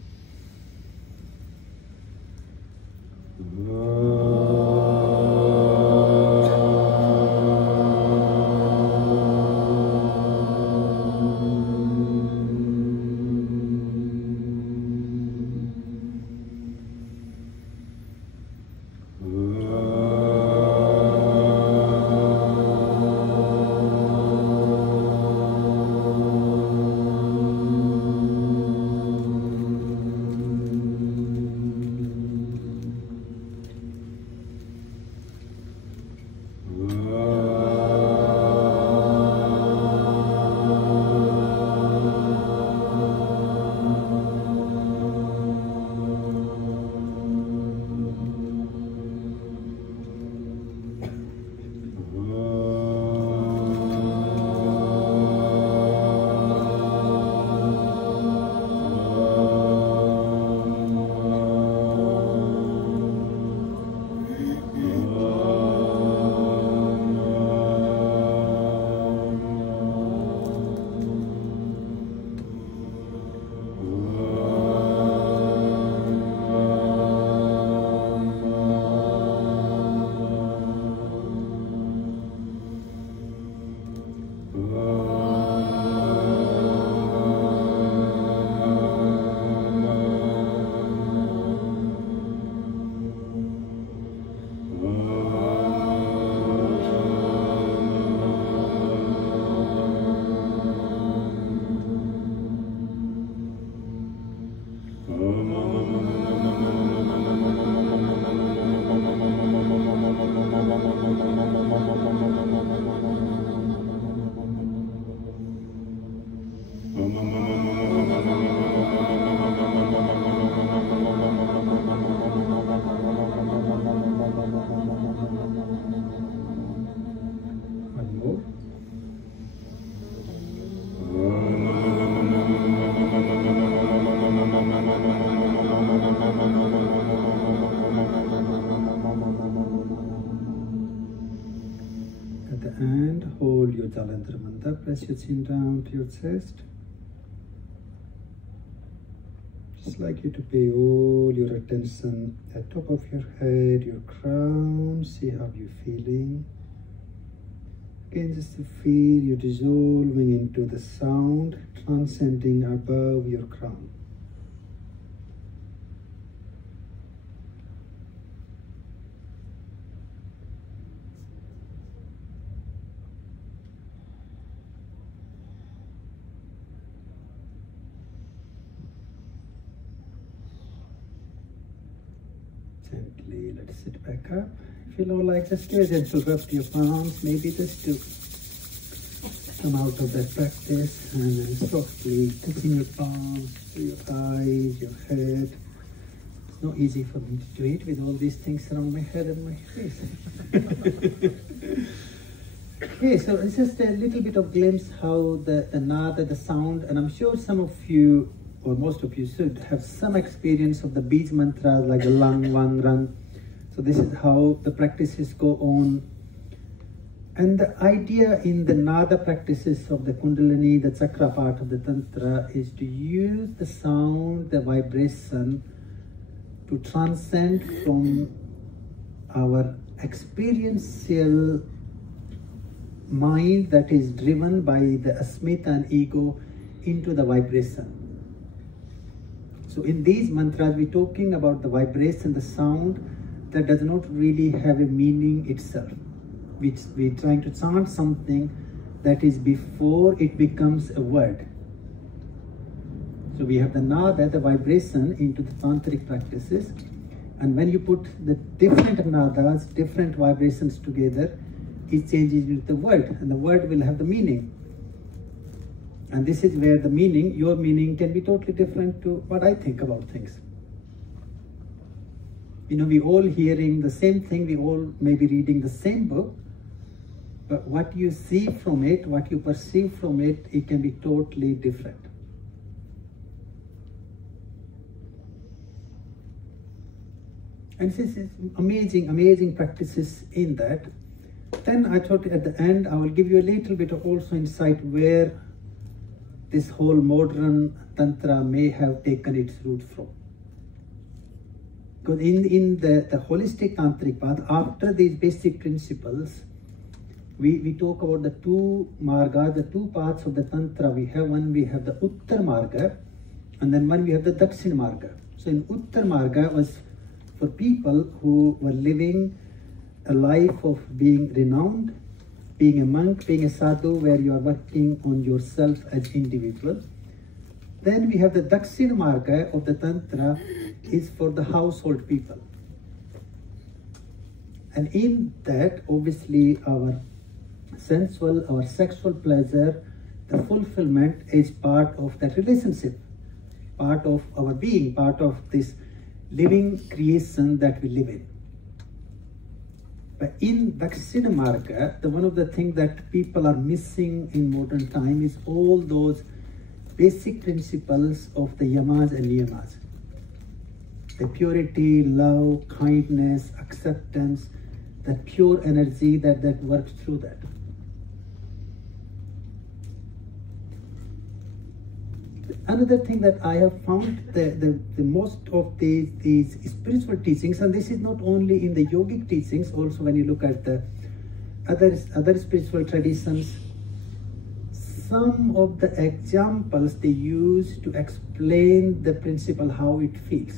press your chin down to your chest. Just like you to pay all your attention at top of your head, your crown. See how you're feeling. Again, just to feel you dissolving into the sound, transcending above your crown. Gently, let's sit back up. If you don't like, just do a gentle rub to your palms, maybe just to come out of that practice, and then softly touching your palms to your eyes, your head. It's not easy for me to do it with all these things around my head and my face. Okay, so it's just a little bit of glimpse how the nada, the sound, and I'm sure some of you, or most of you should have some experience of the beach mantras like the lang, wan, rang. So this is how the practices go on. And the idea in the nada practices of the Kundalini, the chakra part of the Tantra, is to use the sound, the vibration, to transcend from our experiential mind that is driven by the asmita and ego into the vibration. So in these mantras, we're talking about the vibration, the sound that does not really have a meaning itself. We're trying to chant something that is before it becomes a word. So we have the nada, the vibration, into the tantric practices. And when you put the different nadas, different vibrations together, it changes into the word. And the word will have the meaning. And this is where the meaning, your meaning, can be totally different to what I think about things. You know, we're all hearing the same thing, we all may be reading the same book, but what you see from it, what you perceive from it, it can be totally different. And this is amazing, amazing practices in that. Then I thought at the end, I will give you a little bit of also insight where this whole modern Tantra may have taken its roots from. Because in the holistic tantric path, after these basic principles, we talk about the two margas, the two paths of the Tantra. We have one, we have the Uttar Marga, and then one we have the Dakshin Marga. So in Uttar Marga was for people who were living a life of being renowned, being a monk, being a sadhu, where you are working on yourself as individual. Then we have the Dakshin Marga of the Tantra, is for the household people. And in that, obviously, our sensual, our sexual pleasure, the fulfillment is part of that relationship, part of our being, part of this living creation that we live in. But in Dakshina Marga, one of the things that people are missing in modern time is all those basic principles of the yamas and niyamas. The purity, love, kindness, acceptance, that pure energy that works through that. Another thing that I have found, the most of these spiritual teachings, and this is not only in the yogic teachings, also when you look at the other spiritual traditions, some of the examples they use to explain the principle, how it feels.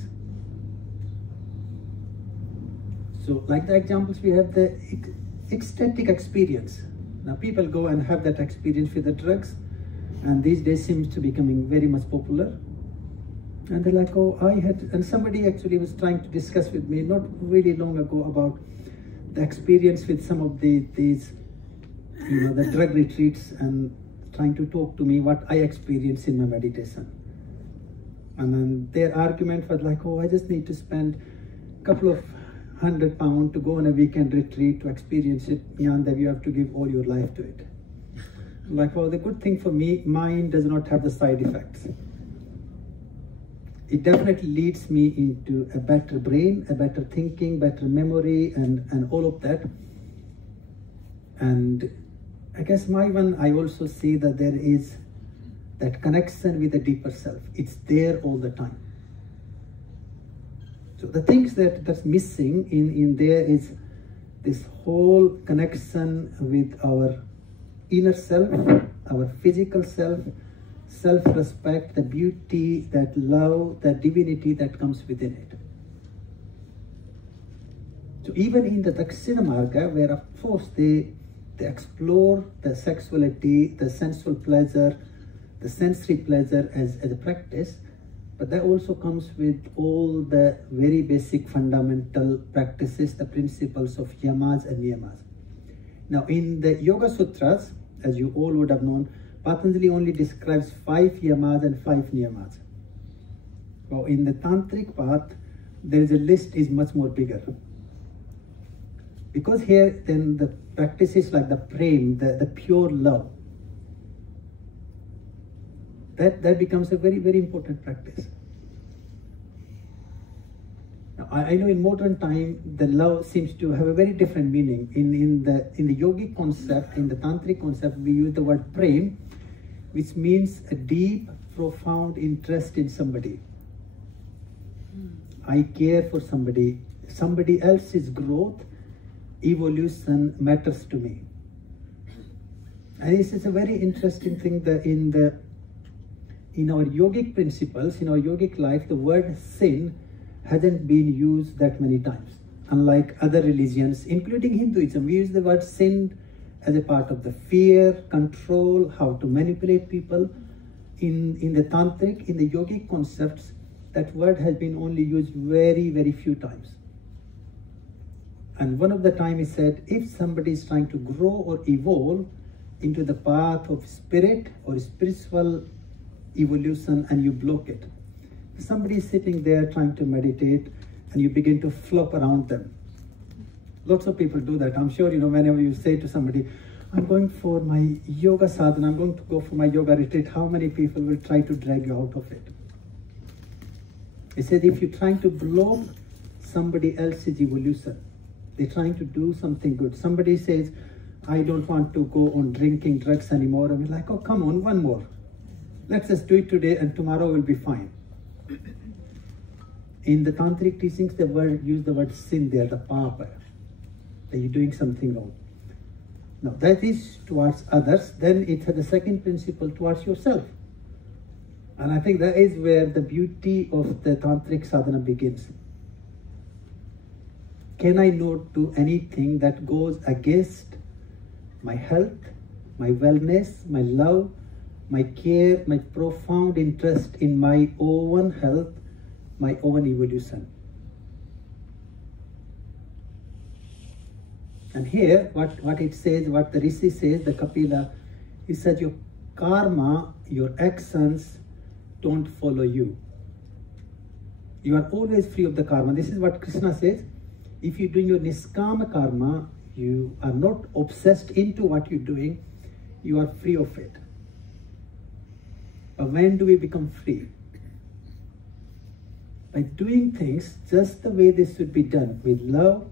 So like the examples, we have the ecstatic experience. Now people go and have that experience with the drugs, and these days seems to be becoming very much popular. And they're like, oh, and somebody actually was trying to discuss with me not really long ago about the experience with some of these, you know, the drug retreats, and trying to talk to me what I experience in my meditation. And then their argument was like, oh, I just need to spend a couple of £100 to go on a weekend retreat to experience it, beyond that you have to give all your life to it. Like, well, the good thing for me, mine does not have the side effects. It definitely leads me into a better brain, a better thinking, better memory, and all of that. And I guess my one, I also see that there is that connection with the deeper self. It's there all the time. So the things that's missing in there is this whole connection with our inner self, our physical self, self-respect, the beauty, that love, that divinity that comes within it. So even in the Dakshina Marga, where of course they explore the sexuality, the sensual pleasure, the sensory pleasure as a practice, but that also comes with all the very basic fundamental practices, the principles of yamas and niyamas. Now in the Yoga Sutras, as you all would have known, Patanjali only describes 5 yamas and 5 niyamas. Well, in the Tantric path, there is a list is much more bigger. Because here then the practices like the prem, the pure love, that becomes a very, very important practice. Now, I know in modern time, the love seems to have a very different meaning. In the yogic concept, in the tantric concept, we use the word prem, which means a deep, profound interest in somebody. I care for somebody. Somebody else's growth, evolution matters to me. And this is a very interesting thing that in our yogic principles, in our yogic life, the word sin hasn't been used that many times. Unlike other religions, including Hinduism, we use the word sin as a part of the fear, control, how to manipulate people. In the tantric, in the yogic concepts, that word has been only used very, very few times. And one of the time he said, if somebody is trying to grow or evolve into the path of spirit or spiritual evolution and you block it. Somebody is sitting there trying to meditate and you begin to flop around them. Lots of people do that. I'm sure, whenever you say to somebody, I'm going for my yoga sadhana, I'm going to go for my yoga retreat, how many people will try to drag you out of it? He said, if you're trying to block somebody else's evolution, they're trying to do something good. Somebody says, I don't want to go on drinking drugs anymore. And we're like, oh, come on, one more. Let's just do it today and tomorrow will be fine. In the tantric teachings, use the word sin there, the papa, that you're doing something wrong. Now that is towards others. Then it has the second principle towards yourself. And I think that is where the beauty of the tantric sadhana begins. Can I not do anything that goes against my health, my wellness, my love, my care, my profound interest in my own health, my own evolution? And here, what it says, what the Rishi says, the Kapila, he said your karma, your actions don't follow you. You are always free of the karma. This is what Krishna says. If you're doing your niskama karma, you are not obsessed into what you're doing, you are free of it. But when do we become free? By doing things just the way they should be done, with love,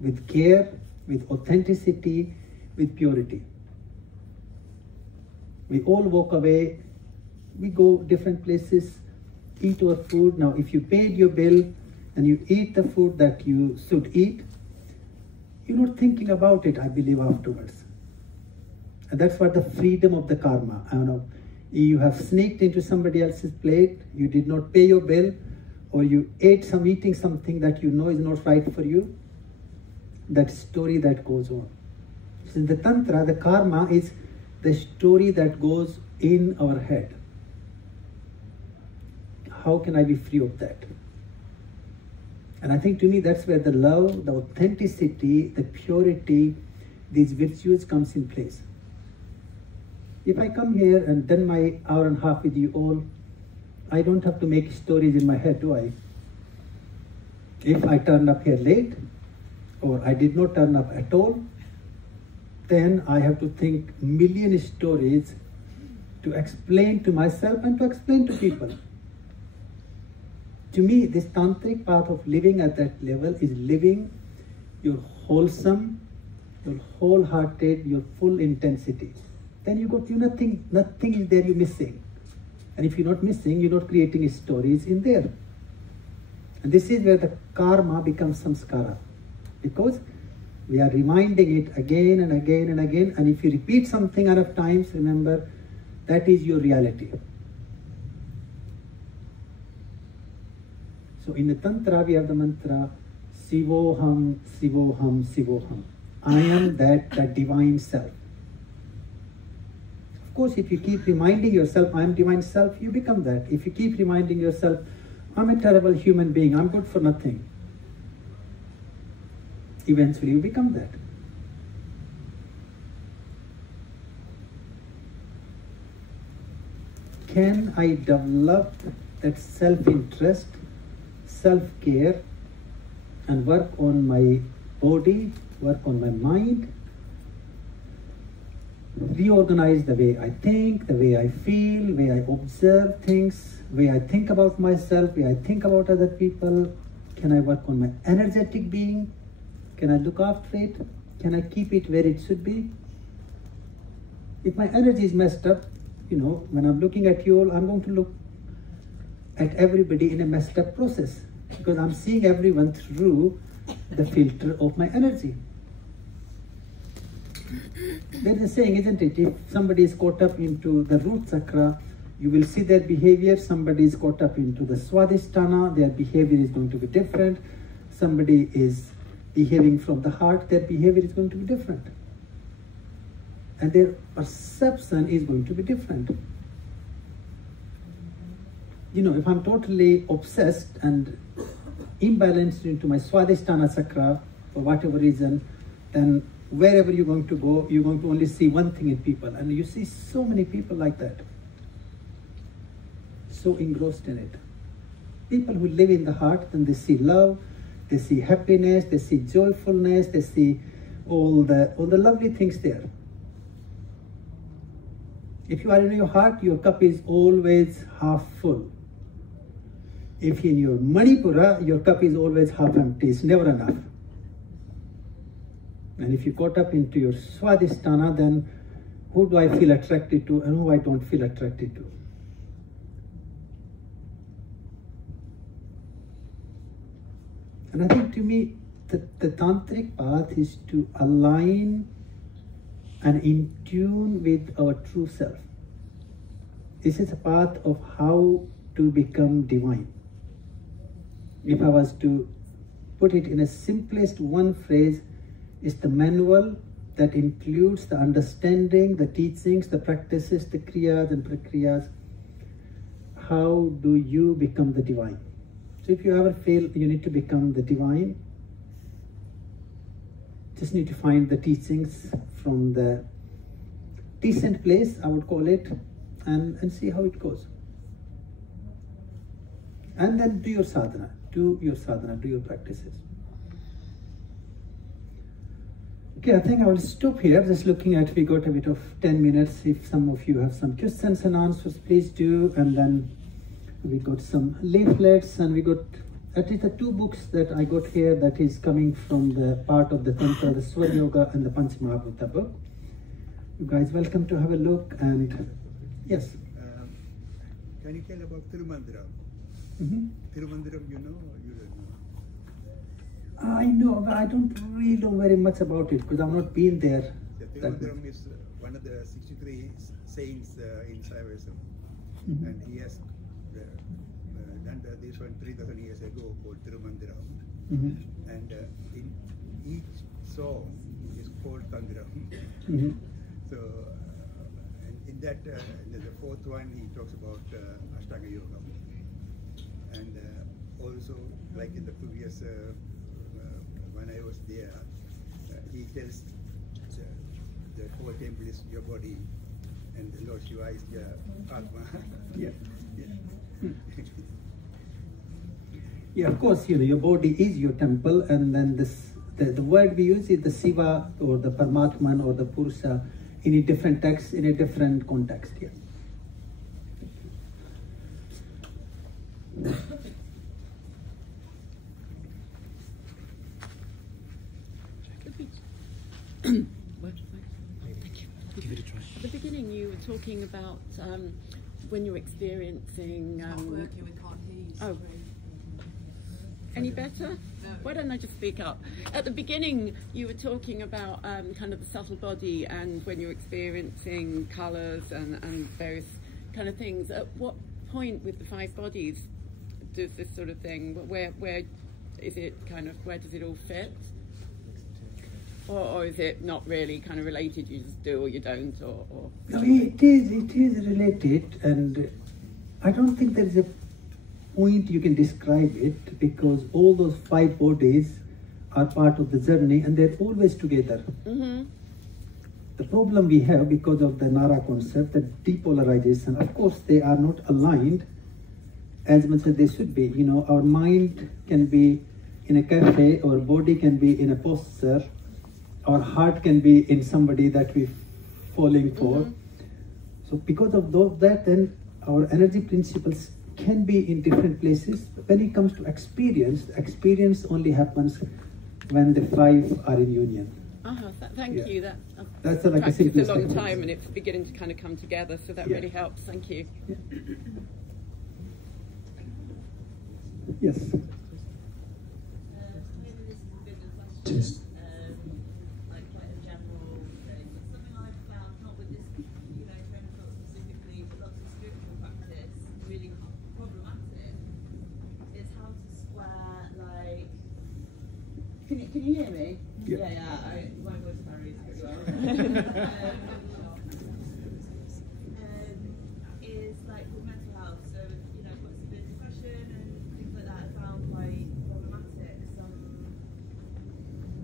with care, with authenticity, with purity. We all walk away, we go different places, eat our food. Now, if you paid your bill and you eat the food that you should eat, you're not thinking about it, I believe, afterwards. And that's what the freedom of the karma. I don't know, you have sneaked into somebody else's plate, you did not pay your bill, or you eating something that you know is not right for you, that story that goes on. So in the Tantra, the karma is the story that goes in our head. How can I be free of that? And I think to me that's where the love, the authenticity, the purity, these virtues comes in place. If I come here and done my hour and a half with you all, I don't have to make stories in my head, do I? If I turn up here late, or I did not turn up at all, then I have to think million stories to explain to myself and to explain to people. To me, this tantric path of living at that level is living your wholesome, your wholehearted, your full intensity. Then you nothing is there you're missing. And if you're not missing, you're not creating stories in there. And this is where the karma becomes samskara. Because we are reminding it again and again and again. And if you repeat something enough times, remember, that is your reality. So in the Tantra, we have the mantra, Sivoham, Sivoham, Sivoham. I am that divine self. Of course, if you keep reminding yourself, I am divine self, you become that. If you keep reminding yourself, I'm a terrible human being, I'm good for nothing, eventually you become that. Can I develop that self-interest, self-care, and work on my body, work on my mind, reorganize the way I think, the way I feel, the way I observe things, the way I think about myself, the way I think about other people? Can I work on my energetic being? Can I look after it? Can I keep it where it should be? If my energy is messed up, when I'm looking at you all, I'm going to look at everybody in a messed up process, because I'm seeing everyone through the filter of my energy. There's a saying, isn't it? If somebody is caught up into the root chakra, you will see their behavior. Somebody is caught up into the Swadhisthana, their behavior is going to be different. Somebody is behaving from the heart, their behavior is going to be different. And their perception is going to be different. If I'm totally obsessed and imbalanced into my Swadhisthana chakra for whatever reason, then wherever you're going to go, you're going to only see one thing in people. And you see so many people like that, so engrossed in it. People who live in the heart, then they see love, they see happiness, they see joyfulness, they see all the lovely things there. If you are in your heart, your cup is always half full. If in your Manipura, your cup is always half empty, it's never enough. And if you got up into your Swadhisthana, then who do I feel attracted to and who I don't feel attracted to? And I think to me, the tantric path is to align and in tune with our true self. This is a path of how to become divine. If I was to put it in a simplest one phrase, it's the manual that includes the understanding, the teachings, the practices, the kriyas and prakriyas. How do you become the divine? So if you ever feel you need to become the divine, just need to find the teachings from the decent place, I would call it, and see how it goes. And then do your sadhana, do your practices. Okay, I think I will stop here, just looking at, we got a bit of 10 minutes. If some of you have some questions and answers, please do. And then we got some leaflets, and we got at least the 2 books that I got here that is coming from the part of the Tantra, the Swar Yoga and the Panchamahabhuta book. You guys welcome to have a look. And yes? Can you tell about Tirumandiram? Tirumandiram, you know or you don't know? I know, but I don't really know very much about it because I've not been there. The Tirumandiram is one of the 63 saints in Saivism. And he has done this one 3,000 years ago called Tirumandiram. And in each song is called Tandiram. So, and in that, in the 4th one, he talks about Ashtanga Yoga. And also, like in the previous, when I was there, he tells the whole temple is your body, and the Lord Shiva is your Atma. Yeah. Yeah, of course, your body is your temple, and then the word we use is the Shiva or the Paramatman or the Purusha in a different text, in a different context. Yeah. talking about when you're experiencing... It's not working, we can't hear you. Oh. Any better? No. Why don't I just speak up? At the beginning, you were talking about kind of the subtle body and when you're experiencing colours and various kind of things. At what point with the 5 bodies does this sort of thing, where is it kind of, where does it all fit? Or is it not really kind of related, you just do or you don't? Or no, it is related, and I don't think there is a point you can describe it, because all those 5 bodies are part of the journey and they're always together. Mm-hmm. The problem we have because of the Nara concept, the depolarization, of course they are not aligned as much as they should be. You know, our mind can be in a cafe, our body can be in a posture, our heart can be in somebody that we're falling for. Mm-hmm. So because of that, then our energy principles can be in different places. When it comes to experience only happens when the 5 are in union. Thank you. That's like practiced a long time, and it's beginning to kind of come together. So that really helps. Thank you. Yeah. Yes. Maybe this is a bigger question. Yes. Like quite a general thing. But something I've found, not with this, train of thought specifically, but lots of spiritual practice, really problematic, is how to square, like... Can you hear me? Yeah, my voice carries pretty well. Is like with mental health, so I've got severe depression and things like that. I found quite problematic. Some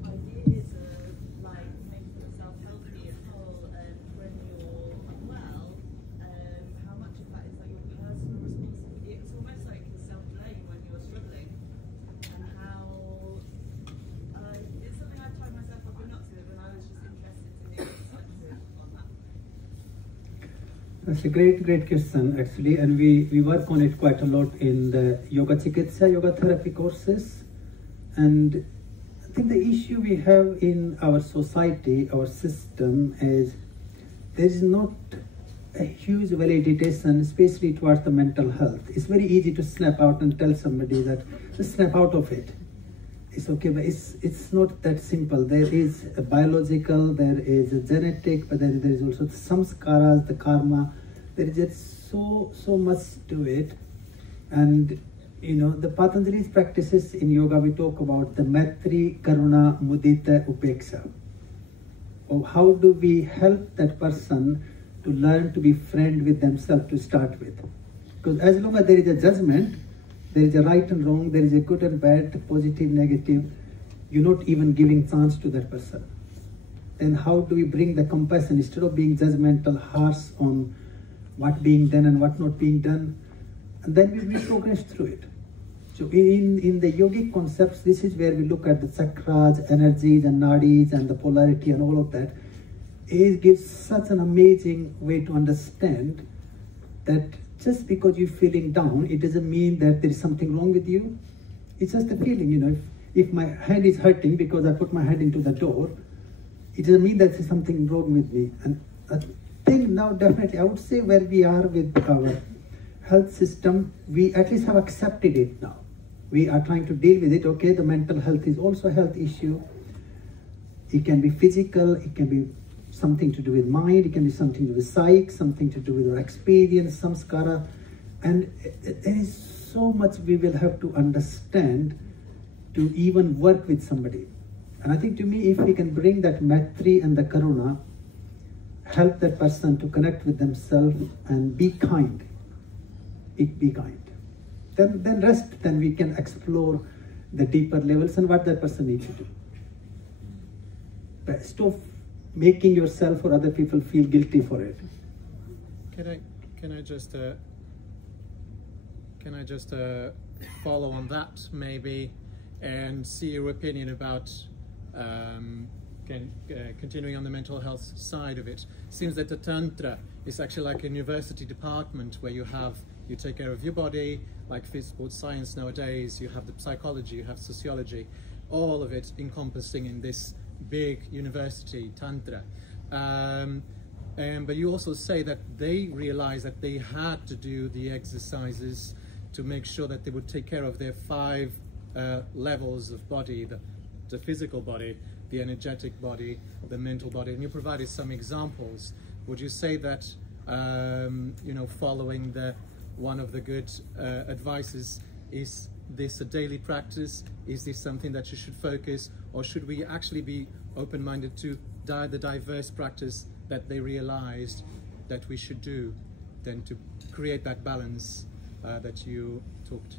ideas of like making yourself healthy and whole, and when you're unwell, how much of that is like your personal responsibility? It's almost like self-blame when you're struggling, and how it's something I've tried myself up and not to, and I was just interested to hear your perspective on that. That's a great question actually, and we work on it quite a lot in the yoga chikitsa, yoga therapy courses. And I think the issue we have in our society, our system, is there is not a huge validation, especially towards the mental health. It's very easy to snap out and tell somebody that just snap out of it. It's okay, but it's not that simple. There is a biological, there is a genetic, but there is also the samskaras, the karma. There is just so much to it. And the Patanjali's practices in yoga, we talk about the Maitri, Karuna, Mudita, Upeksha. Or how do we help that person to learn to be friend with themselves to start with? Because as long as there is a judgment, there is a right and wrong, there is a good and bad, positive, negative, you're not even giving chance to that person. Then how do we bring the compassion instead of being judgmental, harsh on what being done and what not being done? And then we will progress through it. So in the yogic concepts, this is where we look at the chakras, energies and nadis and the polarity and all of that. It gives such an amazing way to understand that just because you're feeling down, it doesn't mean that there is something wrong with you. It's just a feeling, if my hand is hurting because I put my hand into the door, it doesn't mean that there's something wrong with me. And I think now definitely, I would say where we are with our health system, we at least have accepted it now. We are trying to deal with it. Okay, the mental health is also a health issue. It can be physical, it can be something to do with mind, it can be something to do with psyche, something to do with our experience, samskara. And there is so much we will have to understand to even work with somebody. And I think to me, if we can bring that Maitri and the Karuna, help that person to connect with themselves and be kind, be kind. Then rest, then we can explore the deeper levels and what that person needs to do. But stop making yourself or other people feel guilty for it. Can I just follow on that maybe and see your opinion about continuing on the mental health side of it? Seems that the Tantra is actually like a university department where you take care of your body, like physical science nowadays, you have the psychology, you have sociology, all of it encompassing in this big university, Tantra. But you also say that they realized that they had to do the exercises to make sure that they would take care of their 5 levels of body, the physical body, the energetic body, the mental body, and you provided some examples. Would you say that, following one of the good advices, is this a daily practice? Is this something that you should focus, or should we actually be open-minded to the diverse practice that they realized that we should do, then to create that balance that you talked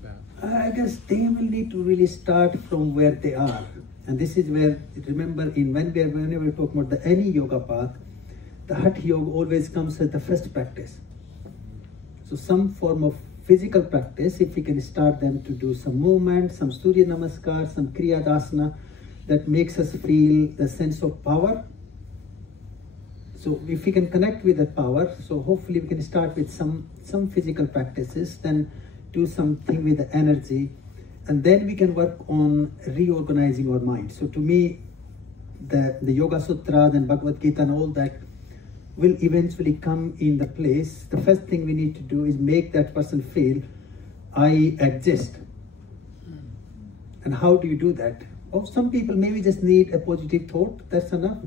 about? I guess they will need to really start from where they are. And this is where, remember, whenever we talk about any yoga path, the Hatha Yoga always comes as the first practice. So some form of physical practice, if we can start them to do some movement, some Surya Namaskar, some Kriya Asana, that makes us feel the sense of power. So if we can connect with that power, so hopefully we can start with some physical practices, then do something with the energy, and then we can work on reorganizing our mind. So to me, the Yoga Sutras and Bhagavad Gita and all that will eventually come in the place. The first thing we need to do is make that person feel, I exist. And how do you do that? Oh, some people maybe just need a positive thought, that's enough.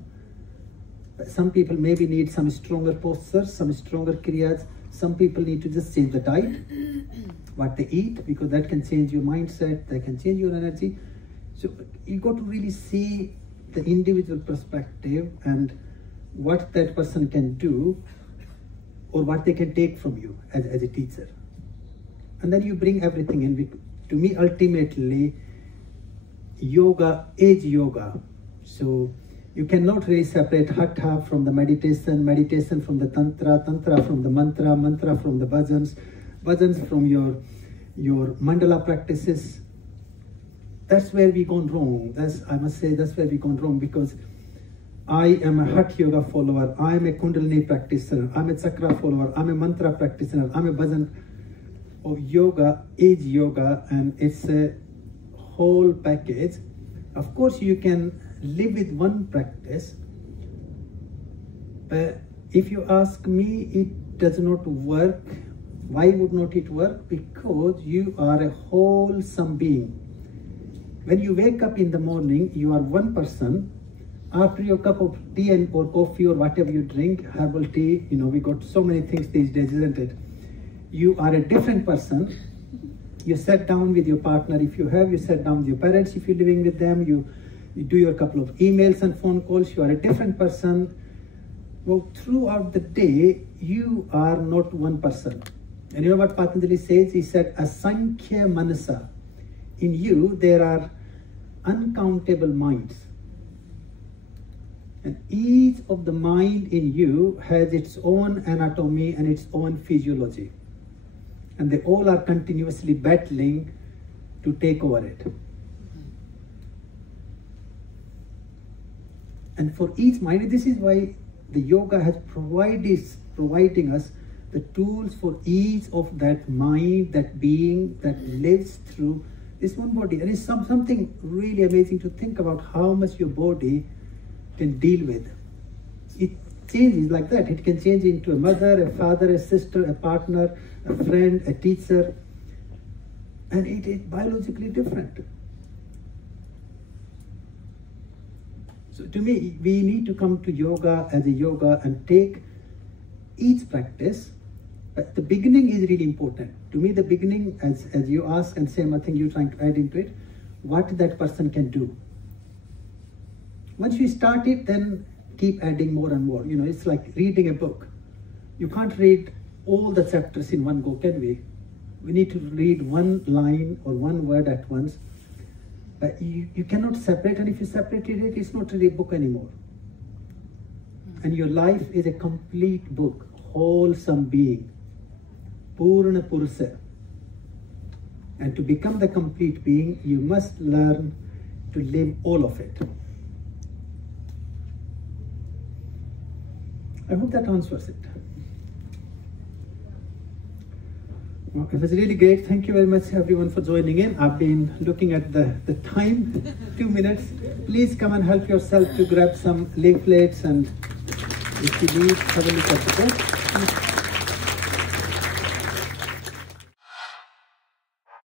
Some people maybe need some stronger postures, some stronger kriyas. Some people need to just change the diet, what they eat, because that can change your mindset, that can change your energy. So you got to really see the individual perspective and what that person can do or what they can take from you as a teacher. And then you bring everything in. To me, ultimately, yoga is yoga. So you cannot really separate Hatha from the meditation, meditation from the Tantra, Tantra from the mantra, mantra from the bhajans, bhajans from your mandala practices. That's where we've gone wrong. I must say that's where we've gone wrong, because I am a Hatha Yoga follower, I am a Kundalini practitioner, I'm a chakra follower, I'm a mantra practitioner, I'm a bhajan. Oh, yoga is yoga, and it's a whole package. Of course, you can live with one practice, but if you ask me, it does not work. Why would not it work? Because you are a wholesome being. When you wake up in the morning, you are one person. After your cup of tea or coffee or whatever you drink, herbal tea, we got so many things these days, isn't it? You are a different person. You sit down with your partner if you have, you sit down with your parents if you're living with them, you do your couple of emails and phone calls, you are a different person. Well, throughout the day, you are not one person. And you know what Patanjali says? He said, Asankhya Manasa. In you, there are uncountable minds. And each of the mind in you has its own anatomy and its own physiology. And they all are continuously battling to take over it. And for each mind, this is why the yoga has providing us the tools for each of that mind, that being that lives through this one body. And it's something really amazing to think about how much your body can deal with. It changes like that. It can change into a mother, a father, a sister, a partner, a friend, a teacher. And it is biologically different. So to me, we need to come to yoga as a yoga and take each practice. But the beginning is really important. To me, the beginning, as you ask, and same I think you're trying to add into it, what that person can do. Once you start it, then keep adding more and more. It's like reading a book. You can't read all the chapters in one go, can we? We need to read one line or one word at once. But you cannot separate, and if you separated it, it's not really a book anymore. And your life is a complete book, wholesome being, Purna Purusa. And to become the complete being, you must learn to live all of it. I hope that answers it. Well, it was really great. Thank you very much, everyone, for joining in. I've been looking at the time, 2 minutes. Please come and help yourself to grab some leaflets and If you need, have a look at the book.